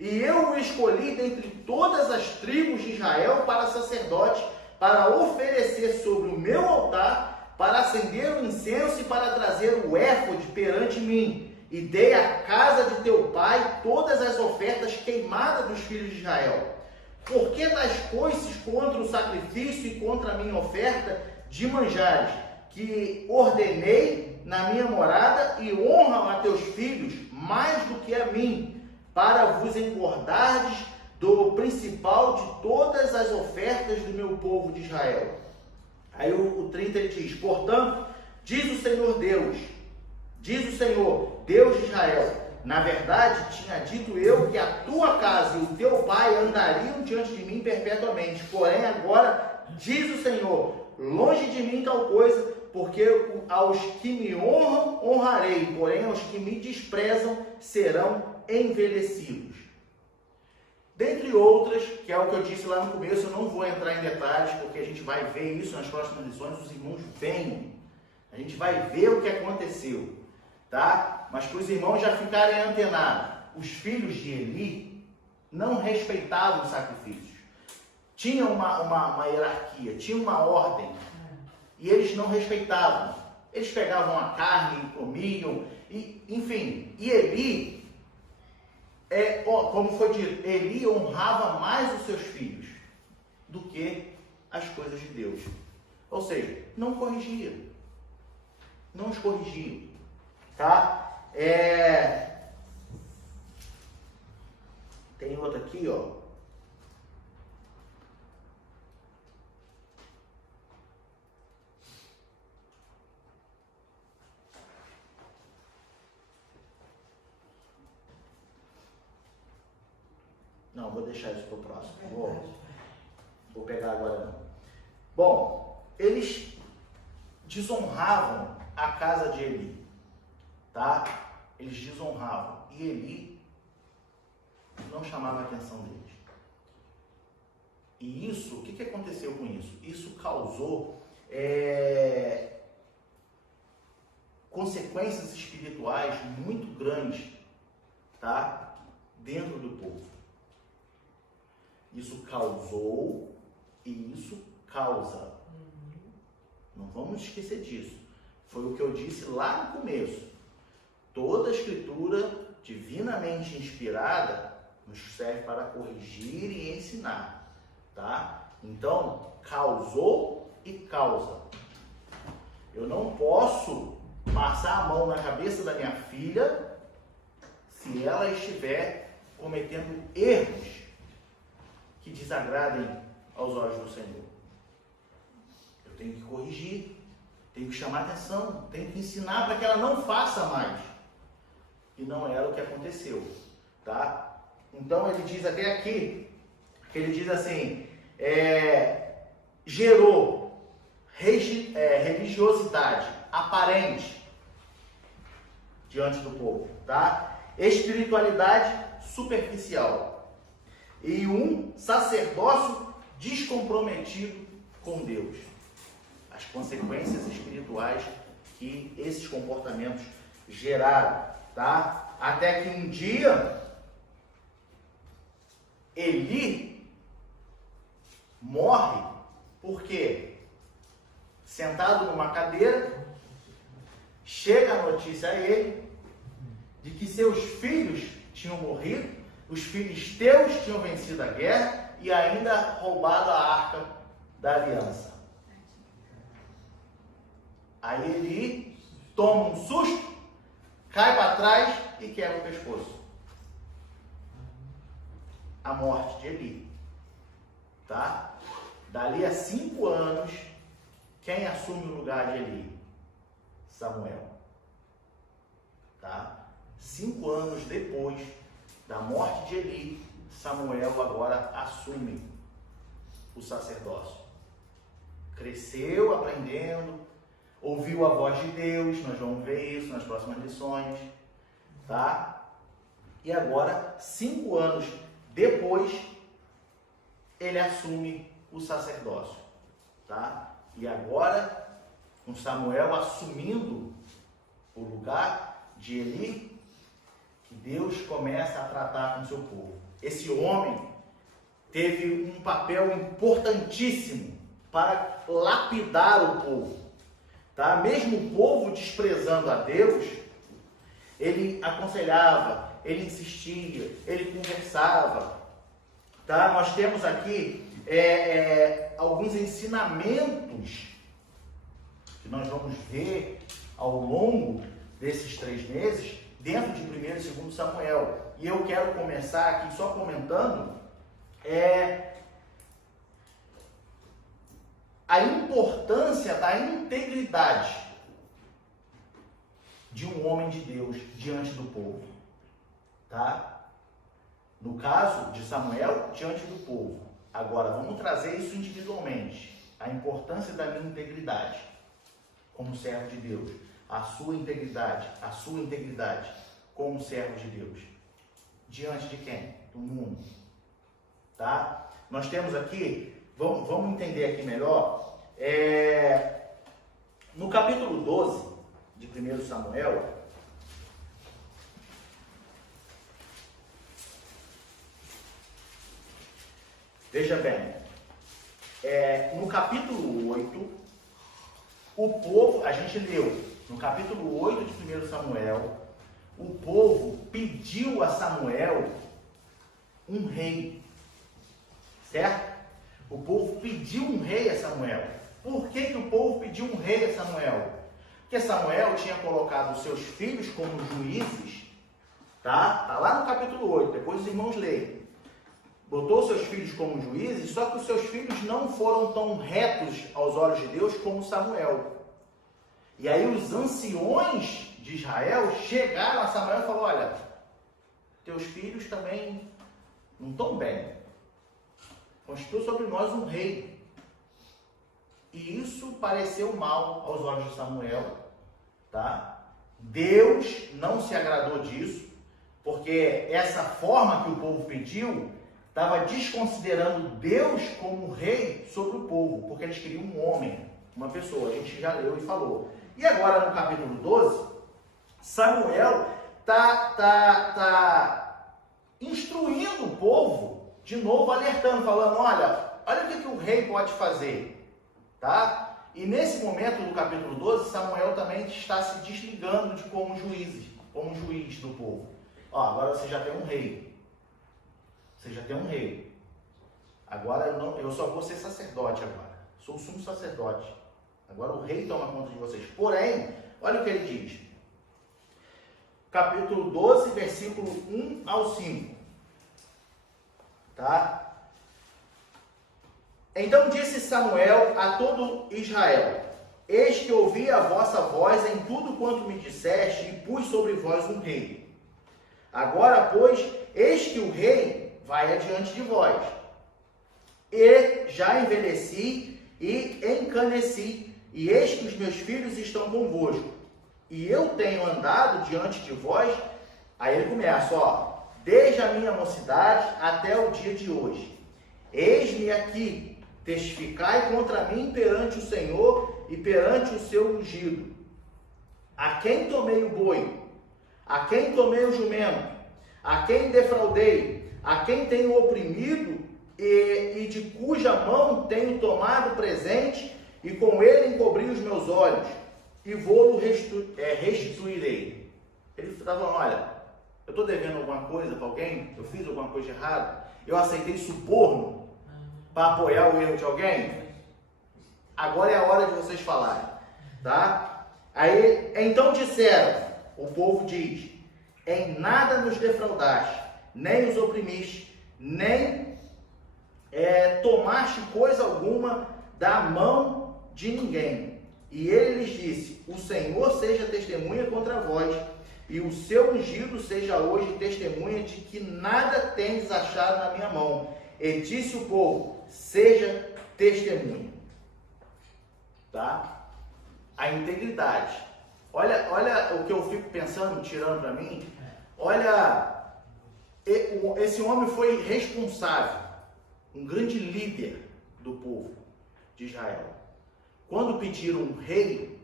E eu o escolhi dentre todas as tribos de Israel para sacerdote, para oferecer sobre o meu altar, para acender o incenso e para trazer o éfode perante mim. E dei à casa de teu pai todas as ofertas queimadas dos filhos de Israel. Por que das coices contra o sacrifício e contra a minha oferta de manjares, que ordenei na minha morada, e honram a teus filhos mais do que a mim, para vos engordardes do principal de todas as ofertas do meu povo de Israel? Aí o 30 ele diz: portanto, diz o Senhor Deus, Deus de Israel, na verdade tinha dito eu que a tua casa e o teu pai andariam diante de mim perpetuamente. Porém agora, diz o Senhor, longe de mim tal coisa, porque aos que me honram, honrarei, porém aos que me desprezam serão envelhecidos. Dentre outras, que é o que eu disse lá no começo, eu não vou entrar em detalhes, porque a gente vai ver isso nas próximas lições, os irmãos venham. A gente vai ver o que aconteceu, tá? Mas para os irmãos já ficarem antenados, os filhos de Eli não respeitavam os sacrifícios. Tinha uma hierarquia, tinha uma ordem, e eles não respeitavam. Eles pegavam a carne e comiam, e, enfim. E Eli, como foi dito, Eli honrava mais os seus filhos. do que as coisas de Deus. Ou seja, não corrigia. Não os corrigia. Tá? Tem outra aqui, ó. Não, vou deixar isso para o próximo. Vou pegar agora não. Bom, eles desonravam a casa de Eli. Tá? Eles desonravam. E Eli não chamava a atenção deles. E isso, o que aconteceu com isso? Isso causou consequências espirituais muito grandes, tá? Dentro do povo. Isso causou e isso causa. Não vamos esquecer disso. Foi o que eu disse lá no começo. Toda a escritura divinamente inspirada nos serve para corrigir e ensinar, tá? Então, causou e causa. Eu não posso passar a mão na cabeça da minha filha se ela estiver cometendo erros que desagradem aos olhos do Senhor. Eu tenho que corrigir, tenho que chamar atenção, tenho que ensinar para que ela não faça mais. E não era o que aconteceu, tá? Então ele diz até aqui, que ele diz assim, gerou religiosidade aparente diante do povo, tá? Espiritualidade superficial e um sacerdócio descomprometido com Deus. As consequências espirituais que esses comportamentos geraram, tá? Até que um dia Eli morre, porque sentado numa cadeira, chega a notícia a ele de que seus filhos tinham morrido, os filisteus tinham vencido a guerra e ainda roubado a arca da aliança. Aí Eli toma um susto, cai para trás e quebra o pescoço. A morte de Eli. Tá? Dali a 5 anos, quem assume o lugar de Eli? Samuel. Tá? 5 anos depois da morte de Eli, Samuel agora assume o sacerdócio. Cresceu aprendendo, ouviu a voz de Deus, nós vamos ver isso nas próximas lições, tá? E agora, 5 anos depois, ele assume o sacerdócio, tá? E agora, com Samuel assumindo o lugar de Eli, que Deus começa a tratar com o seu povo. Esse homem teve um papel importantíssimo para lapidar o povo. Tá? Mesmo o povo desprezando a Deus, ele aconselhava, ele insistia, ele conversava. Tá? Nós temos aqui alguns ensinamentos que nós vamos ver ao longo desses 3 meses, dentro de 1º e 2º Samuel. E eu quero começar aqui só comentando a importância da integridade de um homem de Deus diante do povo. Tá? No caso de Samuel, diante do povo. Agora, vamos trazer isso individualmente. A importância da minha integridade como servo de Deus. A sua integridade como servo de Deus. Diante de quem? Do mundo. Tá? Nós temos aqui, vamos entender aqui melhor, no capítulo 12 de 1 Samuel, veja bem, no capítulo 8, o povo, a gente leu, no capítulo 8 de 1 Samuel, o povo pediu a Samuel um rei, certo? O povo pediu um rei a Samuel. Por que o povo pediu um rei a Samuel? Porque Samuel tinha colocado os seus filhos como juízes, tá? Tá lá no capítulo 8, depois os irmãos leem. Botou seus filhos como juízes, só que os seus filhos não foram tão retos aos olhos de Deus como Samuel. E aí os anciões de Israel chegaram a Samuel e falaram: olha, teus filhos também não estão bem. Constitua sobre nós um rei. E isso pareceu mal aos olhos de Samuel, tá? Deus não se agradou disso, porque essa forma que o povo pediu estava desconsiderando Deus como rei sobre o povo, porque eles queriam um homem, uma pessoa. A gente já leu e falou. E agora no capítulo 12, Samuel tá instruindo o povo, de novo alertando, falando: olha o que o rei pode fazer. Tá? E nesse momento do capítulo 12, Samuel também está se desligando de como juiz do povo. Ó, agora você já tem um rei. Você já tem um rei. Agora eu só vou ser sacerdote agora. Sou o sumo sacerdote. Agora o rei toma conta de vocês. Porém, olha o que ele diz. Capítulo 12, versículo 1 ao 5. Tá? Então disse Samuel a todo Israel: eis que ouvi a vossa voz em tudo quanto me disseste, e pus sobre vós um rei. Agora, pois, eis que o rei vai adiante de vós. E já envelheci e encaneci, e eis que os meus filhos estão convosco. E eu tenho andado diante de vós. Aí ele começa, ó: desde a minha mocidade até o dia de hoje. Eis-me aqui. Testificai contra mim perante o Senhor e perante o seu ungido. A quem tomei o boi? A quem tomei o jumento? A quem defraudei? A quem tenho oprimido e de cuja mão tenho tomado presente e com ele encobri os meus olhos e vou-lo restituirei. Ele estava falando: olha, eu estou devendo alguma coisa para alguém? Eu fiz alguma coisa errada? Eu aceitei suborno para apoiar o erro de alguém? Agora é a hora de vocês falarem, tá? Aí, então disseram, o povo diz: em nada nos defraudaste, nem os oprimiste, nem tomaste coisa alguma da mão de ninguém. E ele lhes disse: o Senhor seja testemunha contra vós, e o seu ungido seja hoje testemunha de que nada tendes achado na minha mão. E disse o povo: seja testemunha. Tá? A integridade. Olha o que eu fico pensando, tirando para mim. Olha, esse homem foi responsável, um grande líder do povo de Israel. Quando pediram um rei,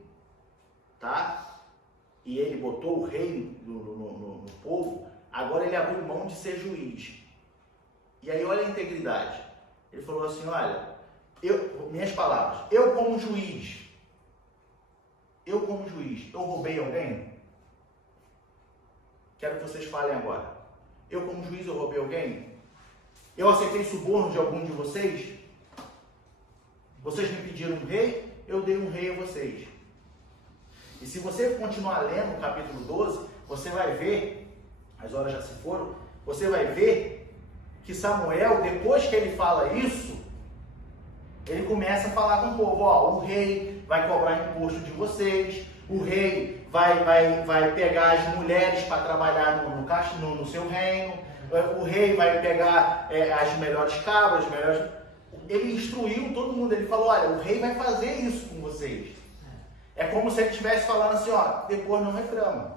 tá? E ele botou o rei no povo, agora ele abriu mão de ser juiz. E aí olha a integridade. Ele falou assim: olha, minhas palavras, eu como juiz, eu roubei alguém? Quero que vocês falem agora. Eu como juiz, eu roubei alguém? Eu aceitei suborno de algum de vocês? Vocês me pediram um rei, eu dei um rei a vocês. E se você continuar lendo o capítulo 12, você vai ver, as horas já se foram, você vai ver que Samuel, depois que ele fala isso, ele começa a falar com o povo: ó, o rei vai cobrar imposto de vocês, o rei vai pegar as mulheres para trabalhar no seu reino, o rei vai pegar as melhores cabras, Ele instruiu todo mundo, ele falou: olha, o rei vai fazer isso com vocês. É como se ele estivesse falando assim: ó, depois não reclama.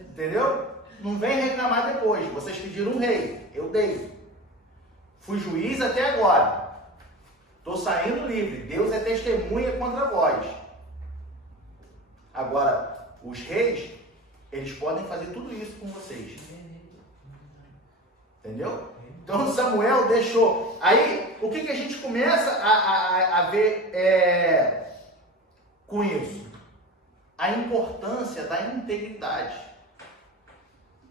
Entendeu? Não vem reclamar depois. Vocês pediram um rei, eu dei. Fui juiz até agora. Estou saindo livre. Deus é testemunha contra vós. Agora, os reis, eles podem fazer tudo isso com vocês. Entendeu? Então Samuel deixou. Aí, o que a gente começa a ver com isso? A importância da integridade.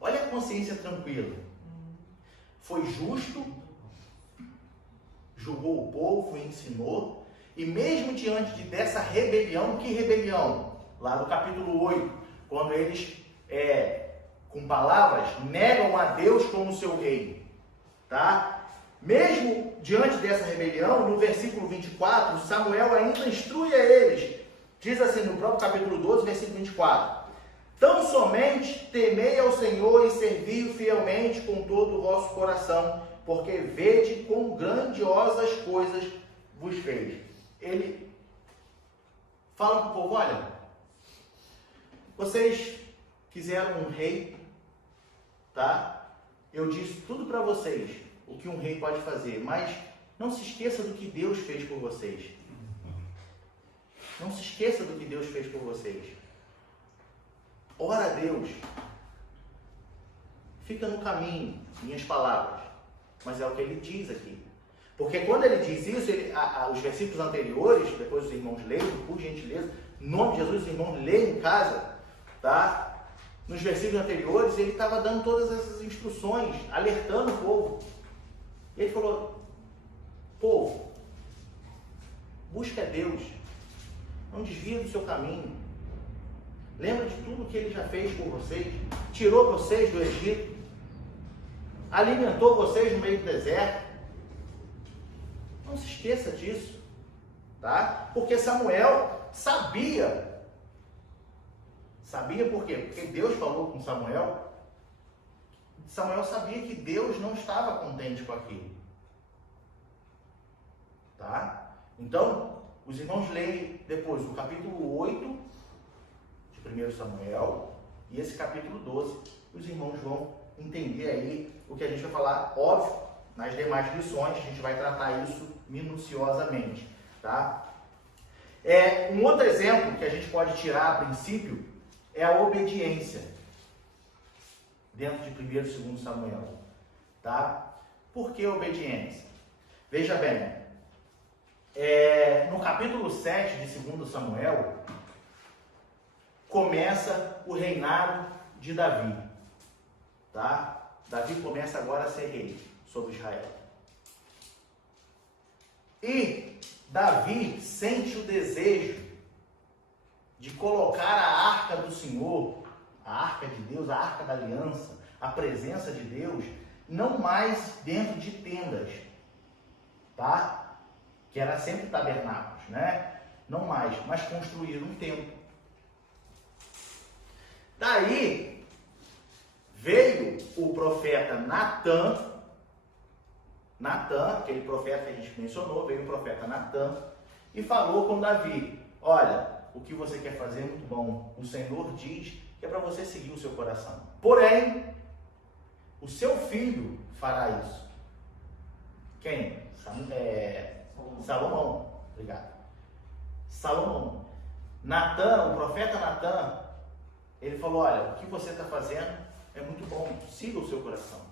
Olha a consciência tranquila. Foi justo, julgou o povo, ensinou, e mesmo diante dessa rebelião, que rebelião? Lá no capítulo 8, quando eles, com palavras, negam a Deus como seu rei, tá? Mesmo diante dessa rebelião, no versículo 24, Samuel ainda instrui a eles, diz assim no próprio capítulo 12, versículo 24, tão somente temei ao Senhor e servi-o fielmente com todo o vosso coração, porque vede quão grandiosas coisas vos fez. Ele fala para o povo, olha, vocês quiseram um rei, tá? Eu disse tudo para vocês, o que um rei pode fazer, mas não se esqueça do que Deus fez por vocês. Não se esqueça do que Deus fez por vocês. Ora a Deus. Fica no caminho, minhas palavras. Mas é o que ele diz aqui. Porque quando ele diz isso, os versículos anteriores, depois os irmãos leiam, por gentileza, em nome de Jesus, os irmãos leiam em casa, tá? Nos versículos anteriores, ele estava dando todas essas instruções, alertando o povo. E ele falou, povo, busque a Deus, não desvie do seu caminho. Lembra de tudo que ele já fez por vocês, tirou vocês do Egito, alimentou vocês no meio do deserto. Não se esqueça disso, tá? Porque Samuel sabia. Sabia por quê? Porque Deus falou com Samuel. Samuel sabia que Deus não estava contente com aquilo, tá? Então, os irmãos leem depois o capítulo 8 de 1 Samuel e esse capítulo 12. Os irmãos vão entender aí o que a gente vai falar, óbvio. Nas demais lições, a gente vai tratar isso minuciosamente, tá? Um outro exemplo que a gente pode tirar a princípio é a obediência dentro de 1 e 2 Samuel, tá? Por que obediência? Veja bem, no capítulo 7 de 2 Samuel, começa o reinado de Davi, tá? Davi começa agora a ser rei sobre Israel. E Davi sente o desejo de colocar a arca do Senhor, a arca de Deus, a arca da aliança, a presença de Deus, não mais dentro de tendas, tá? Que era sempre tabernáculos, né? Não mais, mas construir um templo. Daí veio o profeta Natã, aquele profeta que a gente mencionou, veio o profeta Natã e falou com Davi, olha, o que você quer fazer é muito bom, o Senhor diz que é para você seguir o seu coração, porém, o seu filho fará isso. Quem? Salomão. Obrigado. Salomão. Natã, o profeta Natã, ele falou, olha, o que você está fazendo é muito bom, siga o seu coração.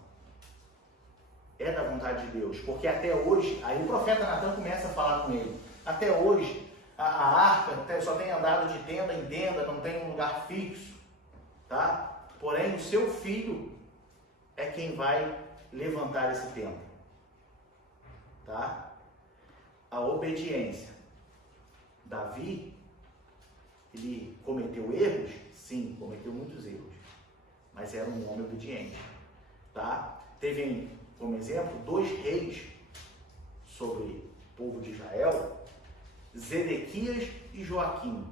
É da vontade de Deus, porque até hoje, aí o profeta Natã começa a falar com ele, até hoje a arca só tem andado de tenda em tenda, não tem um lugar fixo, tá? Porém o seu filho é quem vai levantar esse templo, tá? A obediência. Davi, ele cometeu erros? Sim, cometeu muitos erros, mas era um homem obediente, tá? Teve como exemplo 2 reis sobre o povo de Israel, Zedequias e Joaquim,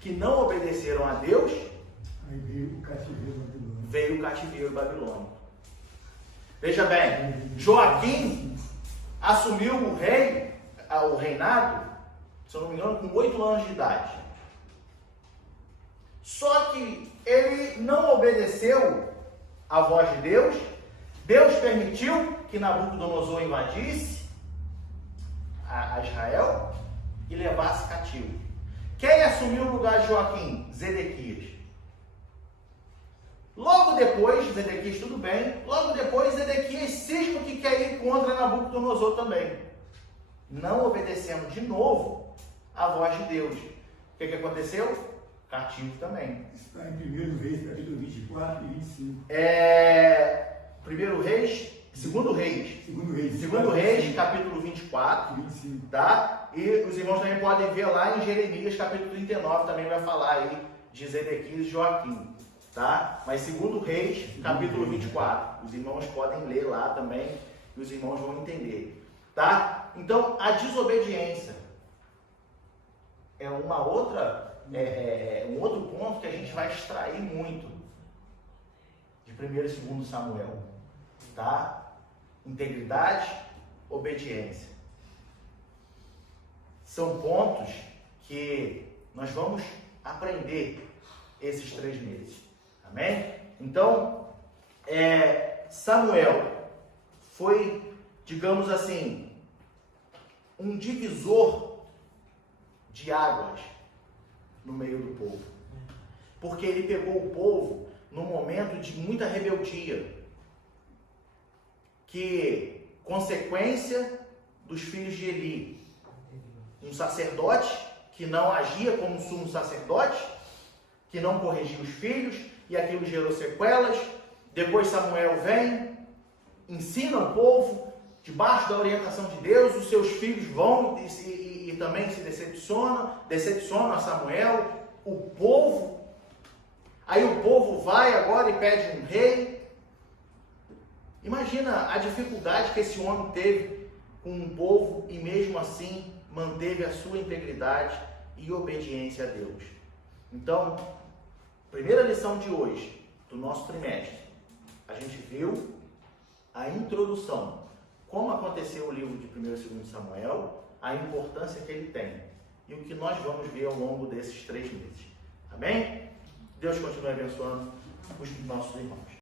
que não obedeceram a Deus. Aí veio o cativeiro babilônico. Veio o cativeiro babilônico. Veja bem, Joaquim assumiu o reinado, se eu não me engano, com 8 anos de idade. Só que ele não obedeceu a voz de Deus. Deus permitiu que Nabucodonosor invadisse a Israel e levasse cativo. Quem assumiu o lugar de Joaquim? Zedequias. Logo depois, Zedequias tudo bem, logo depois Zedequias cisma que quer ir contra Nabucodonosor também, não obedecendo de novo a voz de Deus. O que aconteceu? Cativo também. Está em 1 Reis, capítulo 24 e 25. 1 Reis Segundo Reis. Segundo Reis, capítulo 24, 25. tá? E os irmãos também podem ver lá em Jeremias, capítulo 39, também vai falar aí de Zedequias e Joaquim, tá? Mas segundo Reis, capítulo 24, os irmãos podem ler lá também e os irmãos vão entender, tá? Então, a desobediência é uma outra, um outro ponto que a gente vai extrair muito de 1 e 2 Samuel, tá? Integridade, obediência. São pontos que nós vamos aprender esses 3 meses. Amém? Então, Samuel foi, digamos assim, um divisor de águas no meio do povo. Porque ele pegou o povo num momento de muita rebeldia, que consequência dos filhos de Eli, um sacerdote que não agia como sumo sacerdote, que não corrigia os filhos, e aquilo gerou sequelas. Depois Samuel vem, ensina o povo, debaixo da orientação de Deus, os seus filhos vão e também se decepcionam a Samuel, o povo. Aí o povo vai agora e pede um rei. Imagina a dificuldade que esse homem teve com um povo e mesmo assim manteve a sua integridade e obediência a Deus. Então, primeira lição de hoje do nosso trimestre, a gente viu a introdução, como aconteceu o livro de 1 e 2 Samuel, a importância que ele tem e o que nós vamos ver ao longo desses 3 meses. Amém? Deus continue abençoando os nossos irmãos.